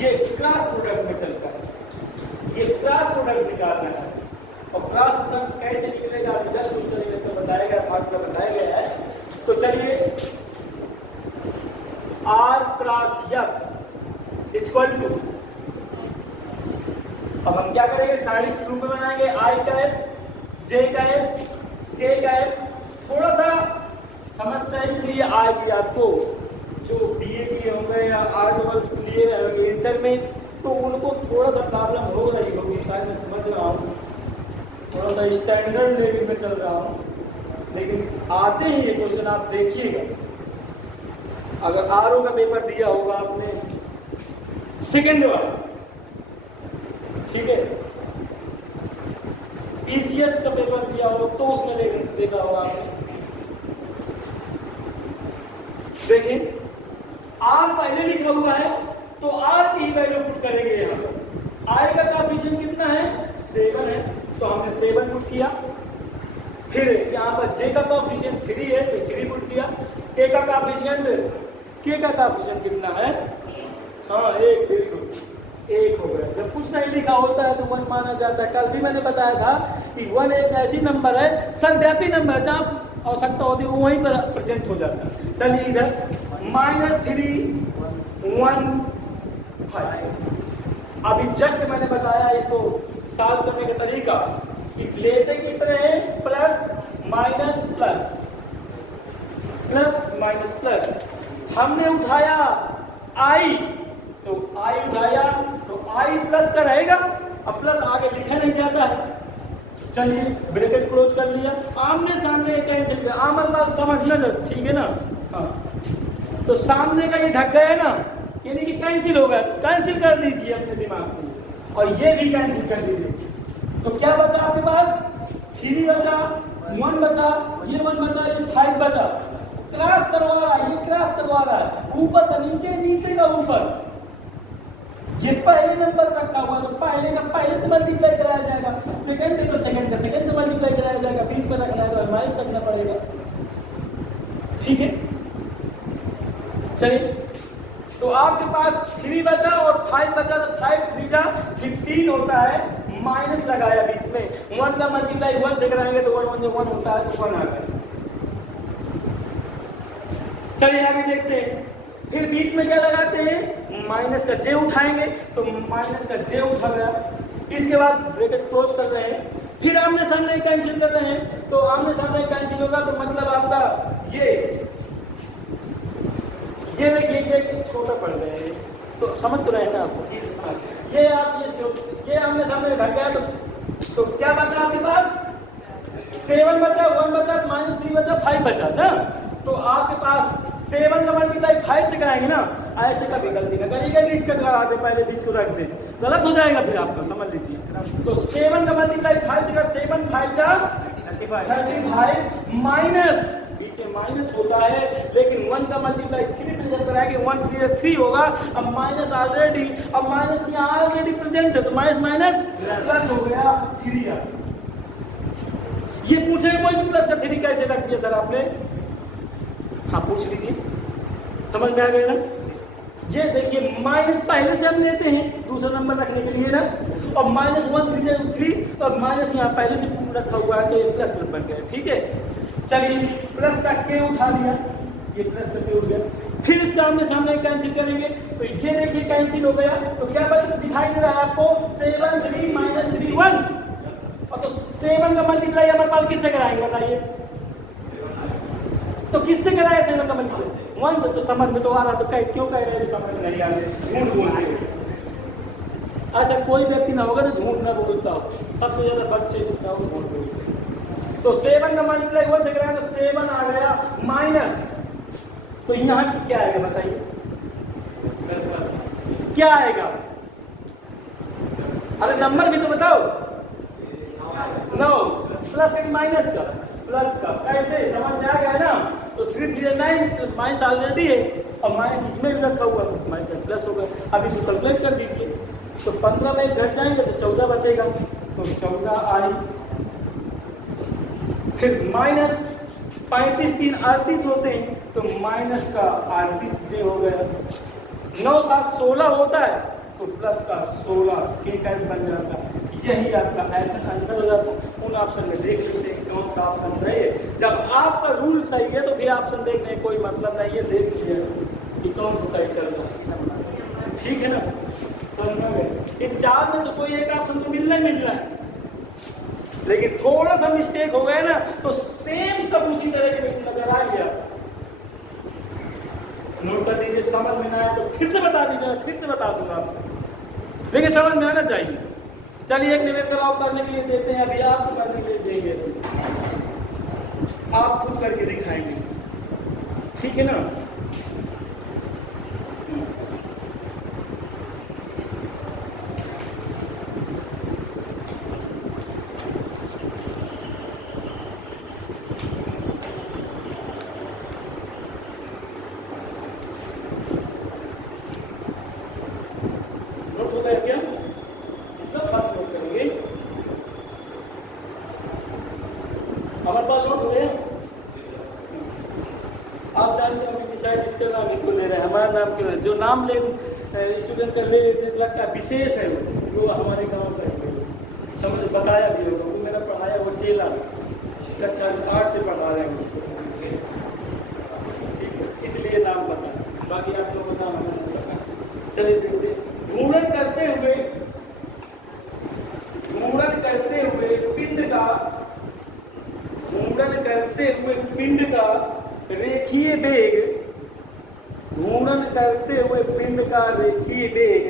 ये क्रॉस प्रोडक्ट में चलता है, ये क्रॉस प्रोडक्ट निकालना है। और क्रॉस प्रोडक्ट कैसे निकलेगा अभी जस्ट उस तरीके से बताया गया, फार्मूला बताया गया है। तो चलिए R cross F equal to, अब हम क्या करेंगे साइंटिफिक रूप में बनाएंगे आई का एफ जे का एफ के का एफ। थोड़ा सा समस्या इसलिए आएगी आपको जो बीए किए होंगे या आर्ट लिए रहेंगे इंटर में, तो उनको थोड़ा सा प्रॉब्लम हो रही होगी, शायद मैं समझ रहा हूँ। थोड़ा सा स्टैंडर्ड लेवल में चल रहा हूँ, लेकिन आते ही ये क्वेश्चन आप देखिएगा। अगर आरओ का पेपर दिया होगा आपने सेकेंड वाला, ठीक है, ईसीएस का पेपर दिया हो तो उसमें देखा होगा आपने। देखिए आर पहले लिखा हुआ है तो आर की वैल्यू पुट करेंगे। यहाँ आई का कोएफिशिएंट कितना है 7 है तो हमने 7 पुट किया। फिर यहाँ पर जे का कोएफिशिएंट 3 है तो 3 पुट किया। के का कोएफिशिएंट कितना है, हाँ 1, बिल्कुल 1 हो गया। जब कुछ नहीं लिखा होता है तो 1 माना जाता है। कल भी मैंने बताया था कि 1 एक ऐसी नंबर है, सर्वव्यापी नंबर, जहाँ आवश्यकता होती है वो वहीं पर प्रेजेंट हो जाता है। चलिए इधर -3 1 5। अभी जस्ट मैंने बताया इसको सॉल्व करने का तरीका कि लेते किस तरह है, plus minus plus, plus minus plus. हमने उठाया आई तो आई उठाया तो आई प्लस का रहेगा, अब प्लस आगे लिखा नहीं जाता है। चलिए ब्रैकेट क्लोज कर लिया, आमने सामने कैंसिल किया, आमन समझना जब ठीक है ना। हाँ तो सामने का ये ढक गया ना, यानी कि कैंसिल होगा, कैंसिल कर दीजिए अपने दिमाग से और ये भी कैंसिल कर दीजिए। तो क्या बचा आपके पास, 3 बचा, 1 बचा, ये 1 बचा, ये 5 बचा। क्रॉस करवा रहा है, ये क्रॉस करवा रहा है, ऊपर का नीचे, नीचे का ऊपर। ये पहले नंबर रखा हुआ तो पहले का पहले से मल्टीप्लाई कराया जाएगा, सेकंड है तो सेकंड का सेकंड से मल्टीप्लाई कराया जाएगा, बीच में रखना है तो माइनस रखना पड़ेगा, ठीक है। चलिए तो आपके पास 3 बचा और 5 बचा तो 5 3 जा 15 होता है, माइनस लगाया बीच में। 1 का मल्टीप्लाई 1 से कराएंगे तो 1 1 1 होता है तो 1 आ गया। चलिए आगे देखते हैं। फिर बीच में क्या लगाते हैं, माइनस का जे उठाएंगे तो माइनस का जे उठा गया। इसके बाद ब्रैकेट क्लोज कर रहे हैं, फिर आमने सामने कैंसिल कर रहे हैं तो आमने सामने कैंसिल होगा तो मतलब आपका ये देखिए ये छोटा पड़ गया है, तो समझ तो रहे ना आप। ये आप ये आमने सामने घट गया तो क्या बचा आपके पास, 7 बचा, 1 बचा, -3 बचा, 5 बचा ना। तो आपके पास 7 का मल्टीप्लाई 5 से कराएंगे ना, ऐसे का भी गलती ना करिएगा कि इसका करा दे पहले 20 को रख दे, गलत हो जाएगा फिर आपका, समझ लीजिए। तो 7 का मल्टीप्लाई 5 से कर, 7 5 का 35 माइनस, बीच में माइनस होता है लेकिन 1 का मल्टीप्लाई 3 से जब कराएंगे 1 3 3 होगा। अब माइनस ऑलरेडी, अब माइनस यहाँ ऑलरेडी प्रेजेंट है तो माइनस माइनस प्लस हो गया 3। ये पूछे कोई प्लस का 3 कैसे रख दिया सर आपने, हाँ पूछ लीजिए, समझ में आ गया ना। ये देखिए माइनस पहले से हम लेते हैं दूसरा नंबर रखने के लिए ना, और -1 3 और माइनस यहाँ पहले से रखा हुआ है तो ये प्लस नंबर गया, ठीक है। चलिए प्लस का के उठा लिया, ये प्लस का के उठ गया, फिर इसका आमने सामने कैंसिल करेंगे तो ये देखिए कैंसिल हो गया, तो क्या बच दिखाई दे रहा है आपको 7 3 -3 1, और तो 7 का मल्टीप्लाई अमरपाल किससे कराएंगे बताइए, तो किससे कराए 7 का मल्टीप्लाई 1 से, तो समझ में तो आ रहा, तो क्यों कह रहे हैं समझ में नहीं आ रहे, झूठ बोल रहे हो। ऐसा कोई व्यक्ति ना होगा जो झूठ ना बोलता हो, सबसे ज्यादा बच्चे जिसका वो झूठ बोलते हैं। तो 7 का मल्टीप्लाई 1 से कराया तो 7 आ गया माइनस, तो यहाँ क्या आएगा बताइए, क्या आएगा, अरे नंबर भी तो बताओ, 9 प्लस का माइनस का, प्लस का कैसे समझ में आ गया ना। तो 3 3 9 माइनस ऑलरेडी है और माइनस इसमें भी रखा हुआ है, माइनस प्लस होगा। अब इसको कैलकुलेट कर दीजिए, तो 15 में घट जाएंगे तो 14 बचेगा, तो 14 आई, फिर माइनस 35 3 38 होते हैं, तो माइनस का 38 जे हो गया, 9 7 16 होता है तो प्लस का 16 के का बन जाता है। यही आपका ऐसा आंसर हो जाता है। उन ऑप्शन में देख लेते हैं कौन सा ऑप्शन सही है। जब आपका रूल सही है तो फिर ऑप्शन देखने का कोई मतलब नहीं है, देख लीजिए कि कौन सा सही चल रहा है, ठीक है ना। समझ में गए, इन 4 में से कोई एक ऑप्शन तो मिल रहा है, लेकिन थोड़ा सा मिस्टेक हो गया ना तो सेम सब उसी तरह के नजर आ गया। नोट कर दीजिए, समझ में ना आए तो फिर से बता दीजिए, फिर से बता दूंगा आपको, लेकिन समझ में आना चाहिए। चलिए एक निवेदन आप करने के लिए देते हैं, अभी आप करने के लिए देंगे, आप खुद करके दिखाएंगे, ठीक है ना। जो नाम ले स्टूडेंट का ले लगता है विशेष है, वो हमारे गांव का है, समझ बताया भी होगा, वो मेरा पढ़ाया वो चेला कक्षा 8 से पढ़ा रहे हैं उसको, ठीक है, इसलिए नाम पता, बाकी आप लोगों को नाम नहीं पता। चलिए देखते, घूर्णन करते हुए पिंड का रेखीय वेग, घूर्णन करते हुए पिंड का रेखीय वेग,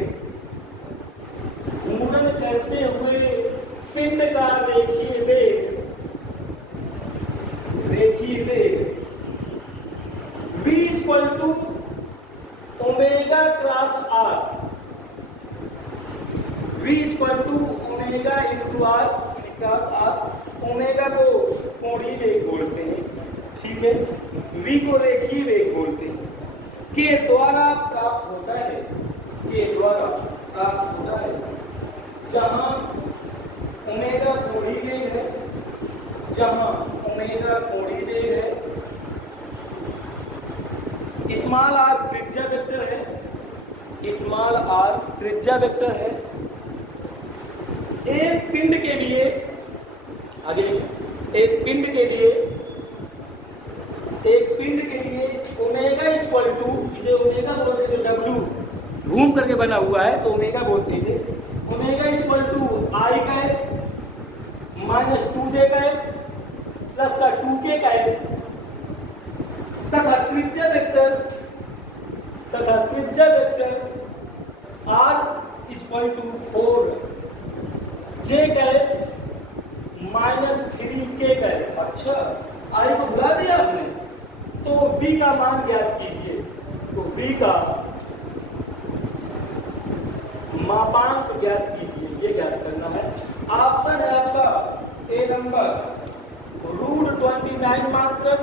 घूर्णन करते हुए पिंड का रेखीय वेग, रेखीय वेग v equal to omega cross r, v equal to omega into r cross r। Omega को कोणीय वेग बोलते हैं, ठीक है, v को रेखीय वेग बोलते हैं, के द्वारा प्राप्त होता है, के द्वारा प्राप्त होता है, जहां ओमेगा कोणीय वेग है, जहां ओमेगा कोणीय वेग है, स्मॉल आर त्रिज्या वेक्टर है, स्मॉल आर त्रिज्या वेक्टर है। एक पिंड के लिए, आगे लिखिए, एक पिंड के लिए ओमेगा इक्वल टू, इसे ओमेगा बोलते थे, डब्ल्यू घूम करके बना हुआ है तो ओमेगा बोलते थे, ओमेगा इक्वल टू आई का है माइनस 2j का है प्लस का 2k का है, तथा त्रिज्या vector r equal to 4, j का है माइनस 3k का है। अच्छा, आई को भुला दिया आपने, तो b का मान ज्ञात कीजिए, तो b का मापांक ज्ञात कीजिए, ये ज्ञात करना है। ऑप्शन है आपका ए नंबर √29 मात्रक,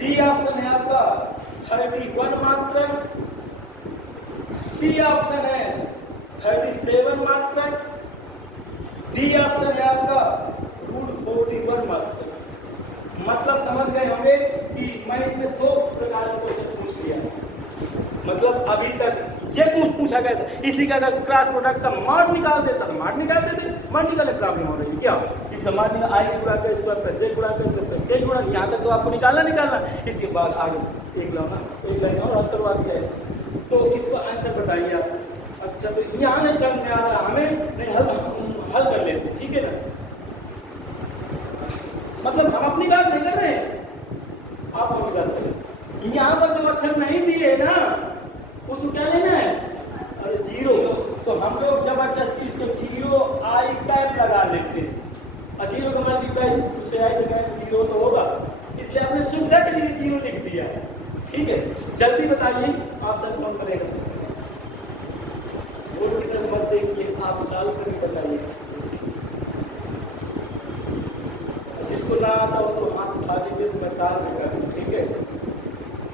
डी ऑप्शन है आपका 31 मात्रक, सी ऑप्शन है 37 मात्रक, डी ऑप्शन है आपका √41 मात्रक। मतलब समझ गए होंगे कि मैंने इसमें 2 प्रकार के क्वेश्चन पूछ लिया। मतलब अभी तक ये पूछा गया था, इसी का अगर क्रॉस प्रोडक्ट का मार्ग निकाल देता तो मार्ग निकाल देते, मार्ग निकालने प्रॉब्लम हो रही है क्या? इस मार्ग निकाल आई गुणा का स्क्वायर प्लस जे गुणा का स्क्वायर के गुणा, यहाँ तक तो आपको निकालना। इसके बाद आगे एक लाइन और हल करवा दिया है, तो इसको आंसर बताइए आप। अच्छा तो यहाँ नहीं समझ में आ रहा हमें, नहीं हल कर लेते, ठीक है ना? मतलब हम अपनी बात नहीं कर रहे हैं, आप अपनी बात करें। यहाँ पर जो अक्षर नहीं दिए ना उसको क्या लेना है? अरे 0। तो हम लोग जबरदस्ती इसको 0 आई कैप लगा लेते हैं, और 0 का मल्टीप्लाई उससे आई से करें 0 तो होगा, इसलिए आपने सुविधा के लिए 0 लिख दिया। ठीक है, जल्दी बताइए आप सब कौन करेगा? बोर्ड की तरफ मत देखिए, आप चालू करके बताइए। जिसको ना आता हो तो हाथ उठा दीजिए, तो मैं साथ में कर दूँ, ठीक है?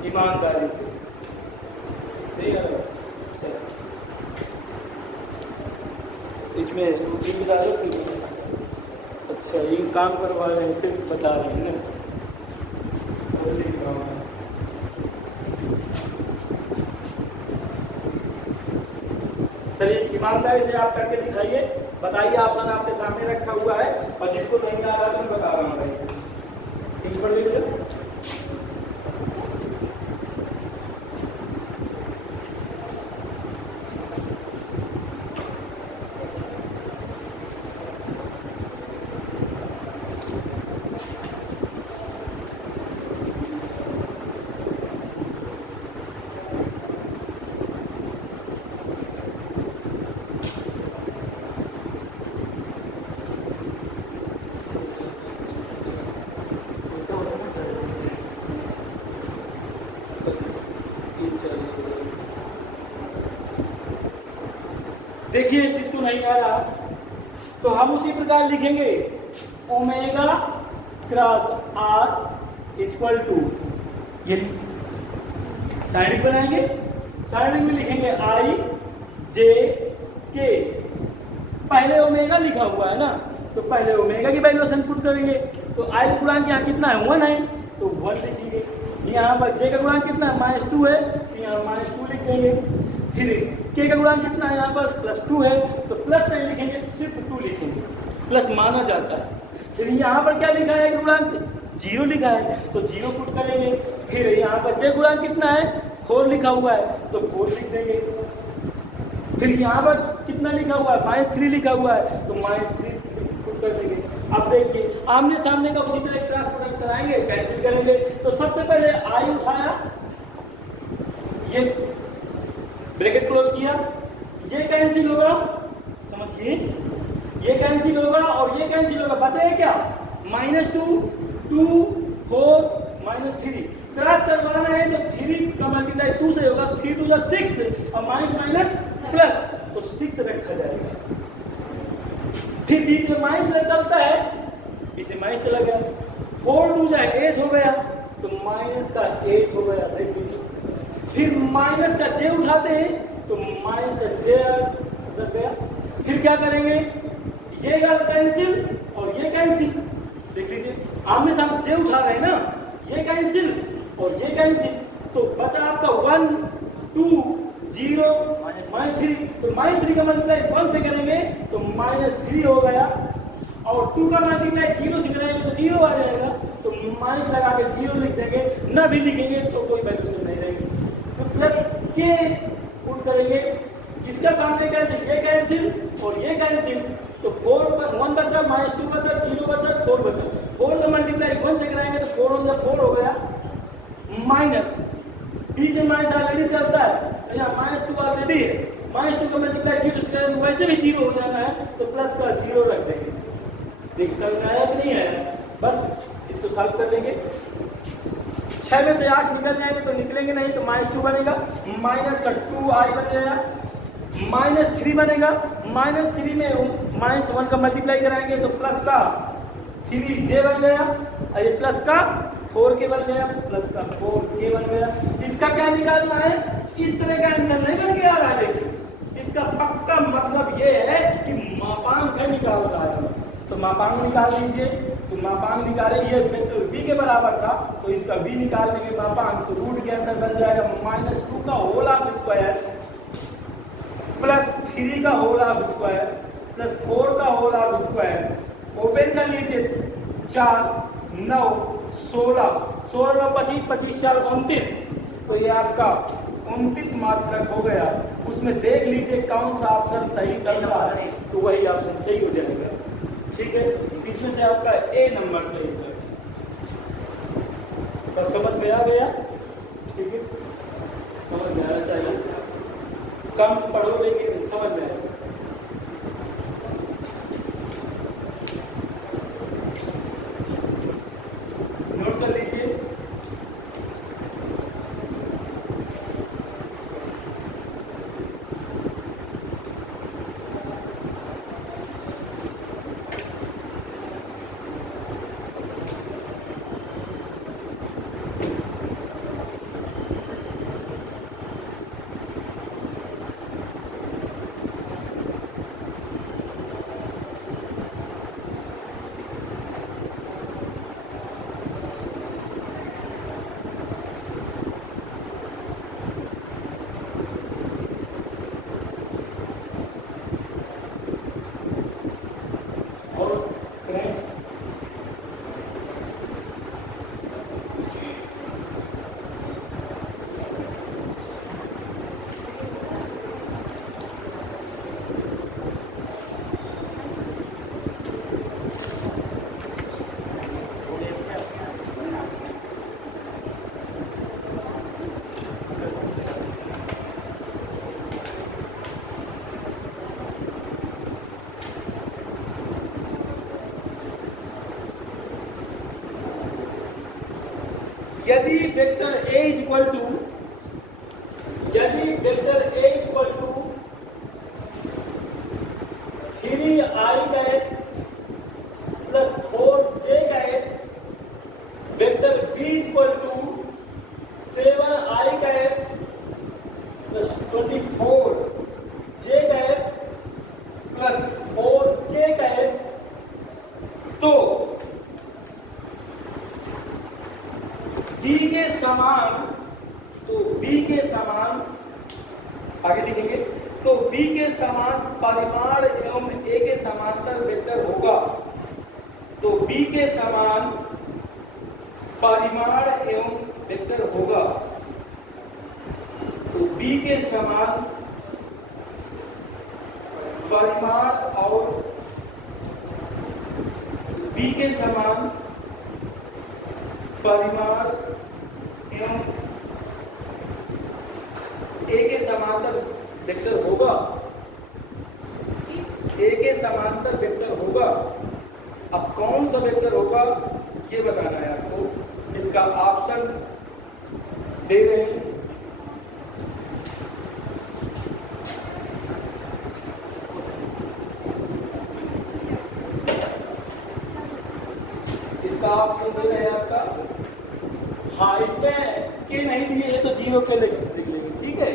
ईमानदारी से नहीं आ रहा। इसमें जिम्मेदारों की अच्छा ये काम करवा रहे हैं, फिर बता रहे हैं ना। चलिए ईमानदारी से आप करके दिखाइए, बताइए। ऑप्शन आपके सामने रखा हुआ है, और जिसको नहीं आ रहा तो मैं बता रहा हूँ। ठीक पढ़ लीजिए। देखिए जिसको नहीं आ रहा तो हम उसी प्रकार लिखेंगे, omega cross R equal to, ये साइड बनाएंगे, साइड में लिखेंगे आई जे के। पहले ओमेगा लिखा हुआ है ना, तो पहले ओमेगा की वैल्यूएशन पुट करेंगे। तो आई का गुणांक यहाँ कितना है? 1 है, तो 1 लिखेंगे। यहाँ पर जे का गुणांक कितना है? -2 है, तो यहाँ -2 लिख देंगे। फिर के का गुणांक कितना है? यहाँ पर +2 है, तो प्लस नहीं लिखेंगे, सिर्फ 2 लिखेंगे, प्लस माना जाता है। फिर यहाँ पर क्या लिखा है? गुणांक 0 लिखा है, तो 0 पुट करेंगे। फिर यहाँ पर जे गुणांक कितना है? 4 लिखा हुआ है, तो 4 लिख देंगे। फिर यहाँ पर कितना लिखा हुआ है? -3 लिखा हुआ है, तो -3 पुट कर देंगे। अब देखिए आमने सामने का उसी तरह क्रॉस प्रोडक्ट कराएंगे, कैंसिल करेंगे। तो सबसे पहले आई उठाया, ये ब्रैकेट क्लोज किया, ये कैंसिल होगा, समझिए, ये कैंसिल होगा और ये कैंसिल होगा, बचेगा क्या? -2, 2, 4, -3। क्रॉस करवाना है तो 3 का मल्टीप्लाई 2 से होगा, 3 2 जा 6 और माइनस प्लस, तो 6 रखा जाएगा। फिर बीच में माइनस चलता है, पीछे माइनस चला गया, 4 2 जा 8 हो गया, तो माइनस का 8 हो गया, देख लीजिए। फिर माइनस का जे उठाते हैं, तो माइनस का जे रख गया। फिर क्या करेंगे? ये कैंसिल और ये कैंसिल, देख लीजिए आमने सामने जे उठा रहे हैं ना, ये कैंसिल और ये कैंसिल, तो बचा आपका 1 2 0 -3। तो -3 का मल्टीप्लाई 1 से करेंगे तो -3 हो गया, और 2 का मल्टीप्लाई 0 से करेंगे तो 0 आ जाएगा, तो माइनस लगा के 0 लिख देंगे, ना भी लिखेंगे तो कोई वैल्यू नहीं रहेगी। तो प्लस के पुट करेंगे, इसका सामने कैंसिल, ये कैंसिल और ये कैंसिल, तो 1 बचा, -2 बचा, 0 बचा, 4 बचा। 4 का मल्टीप्लाई 1 से कराएंगे तो 4 1 4 हो गया, माइनस बीच में माइनस ऑलरेडी चलता है, यहाँ -2 ऑलरेडी है, -2 का मल्टीप्लाई 0 से करेंगे वैसे भी 0 हो जाना है, तो प्लस का 0 रख देंगे। देख समझ में आया कि नहीं आया? बस इसको सॉल्व कर लेंगे। 6 में से 8 निकल जाएंगे तो निकलेंगे नहीं, तो -2 बनेगा, माइनस का 2i बन जाएगा, -3 बनेगा, -3 में -1 का मल्टीप्लाई कराएंगे तो प्लस का 3j बन गया, और ये प्लस का 4k बन गया, प्लस का 4k बन गया। इसका क्या निकालना है? इस तरह का आंसर नहीं बन के आ रहा है, लेकिन इसका पक्का मतलब ये है कि मापांक है निकाल रहा है, तो मापांक निकाल लीजिए। तो मापांक निकाले, ये वेक्टर v के बराबर था तो इसका v निकाल देंगे मापांक, तो रूट के अंदर बन जाएगा -2 का होल ऑफ स्क्वायर प्लस 3 का होल ऑफ स्क्वायर प्लस 4 का होल ऑफ स्क्वायर। ओपन कर लीजिए, 4 9 16 16 में 25 25 4 29, तो ये आपका 29 मात्रक हो गया। उसमें देख लीजिए कौन सा ऑप्शन सही चल रहा है, तो वही ऑप्शन सही हो जाएगा। ठीक है, इसमें से आपका ए नंबर सही है। तो समझ में आ गया? ठीक है, समझ में आना चाहिए, कम पढ़ो लेकिन समझ में आए। नोट कर लीजिए, यदि vector a equal to 3i cap plus 4j cap, vector b equal to 7i cap plus 24j cap plus 4k cap, तो b के समान आगे लिखेंगे, तो b के समान परिमाण एवं a के समांतर वेक्टर होगा। तो b के समान परिमाण एवं वेक्टर होगा, तो b के समान परिमाण और b के समान परिमाण एवं a के समांतर वेक्टर होगा, a के समांतर वेक्टर होगा। अब कौन सा वेक्टर होगा ये बताना है आपको, इसका ऑप्शन दे रहे हैं। इसका ऑप्शन दे रहे हैं आपका, हाँ इसमें के नहीं दिए, ये तो 0 के लिख लेंगे। ठीक है,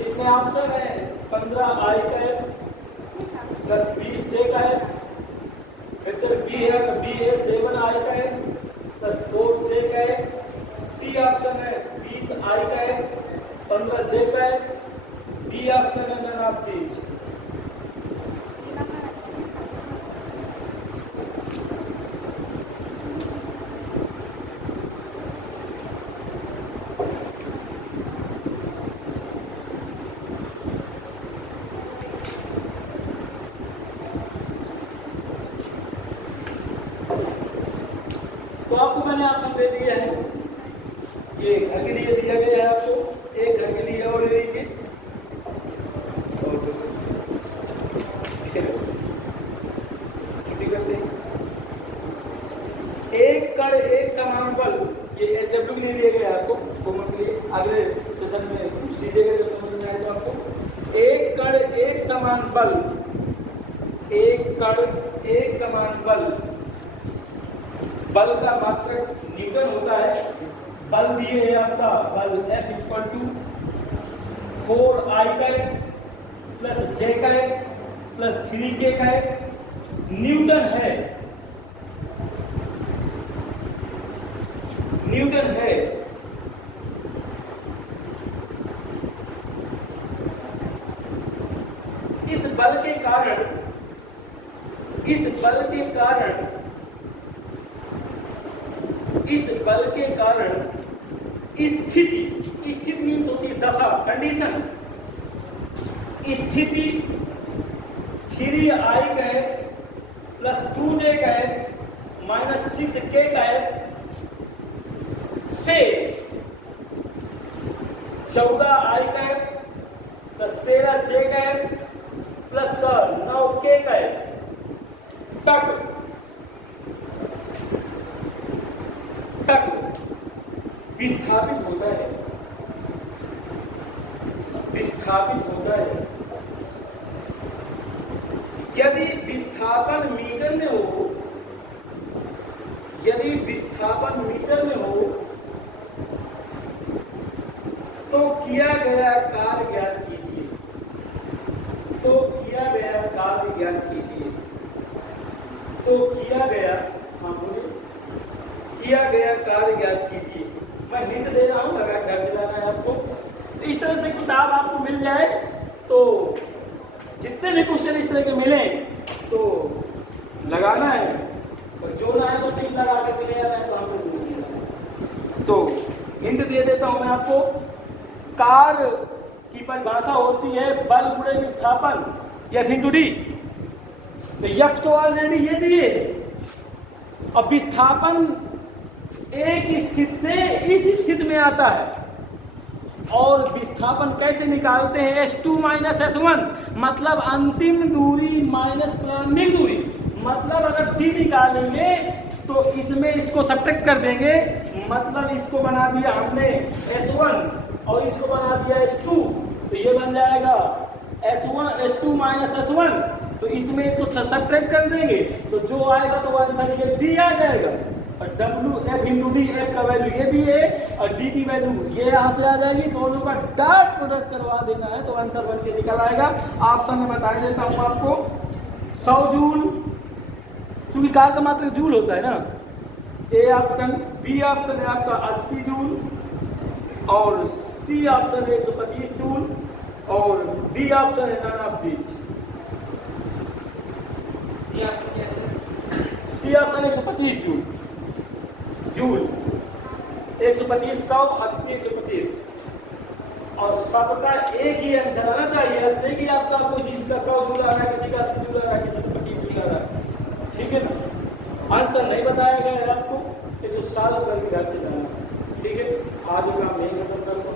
इसमें ऑप्शन है 15i cap plus 20j cap, vector b है तो b है 7i cap plus 4j cap, C option है 20i cap 15j cap, D option है नन ऑफ दीज। तो आपको मैंने ऑप्शन दे दिया है, ये घर के लिए दिया गया है आपको, एक घर के लिए और ले लीजिए। छुट्टी करते हैं। एक कण एक समान बल, ये SW के लिए दिया गया है आपको, कॉमन के लिए अगले सेशन में पूछ लीजिएगा जब समझ में आए तो आपको। एक कण एक समान बल, एक कण एक समान बल, बल का मात्रक न्यूटन होता है। बल दिए है आपका, बल F equal to 4i cap plus j cap plus 3k cap newton है। न्यूटन है। इस बल के कारण स्थिति मीन्स होती है दशा, कंडीशन। स्थिति 3i का है प्लस 2j का है माइनस 6k का है से 14i का है प्लस 13j का है प्लस 9k का है तक विस्थापित होता है। यदि विस्थापन मीटर में हो तो किया गया कार्य ज्ञात कीजिए। किया गया कार्य ज्ञात कीजिए। मैं हिंट दे रहा हूँ, लगा घर से लाना है आपको। इस तरह से किताब आपको मिल जाए तो जितने भी क्वेश्चन इस तरह के मिले तो लगाना है, और जो ना है तो टिक लगा के ले आना है, तो हमसे पूछ लेना है। तो हिंट दे देता हूँ मैं आपको। कार्य की परिभाषा होती है बल गुणे विस्थापन, F इंटू डी। तो F तो ऑलरेडी ये दिए, अब विस्थापन एक स्थिति से इस स्थिति में आता है, और विस्थापन कैसे निकालते हैं? S2 माइनस S1, मतलब अंतिम दूरी माइनस प्रारंभिक दूरी। मतलब अगर D निकालेंगे तो इसमें इसको सब्ट्रैक्ट कर देंगे, मतलब इसको बना दिया हमने S1 और इसको बना दिया S2, तो ये बन जाएगा S2 माइनस S1। तो इसमें इसको सब्ट्रैक्ट कर देंगे तो जो आएगा तो आंसर ये D आ जाएगा। और F इंटू डी, F का वैल्यू ये भी है और D की वैल्यू ये यहाँ से आ जाएगी। दोनों का डॉट प्रोडक्ट करवा देना है तो आंसर बन के निकल आएगा। ऑप्शन में बता देता हूँ आपको, 100 जूल, क्योंकि कार का मात्र जूल होता है ना। ए ऑप्शन, बी ऑप्शन है आपका 80 जूल, और सी ऑप्शन है 125 जूल, और डी ऑप्शन है none of these. C option 125 joule, 125, 100, 80, 125, और सबका एक ही आंसर आना चाहिए। ऐसे कि आपका किसी का 100 जूल आ रहा है, किसी का 80 जूल आ रहा है, किसी का 25 जूल आ रहा है, ठीक है ना। आंसर नहीं बताया गया है आपको, इसको सॉल्व करके घर से जाना, ठीक है। आज का काम नहीं खत्म करता।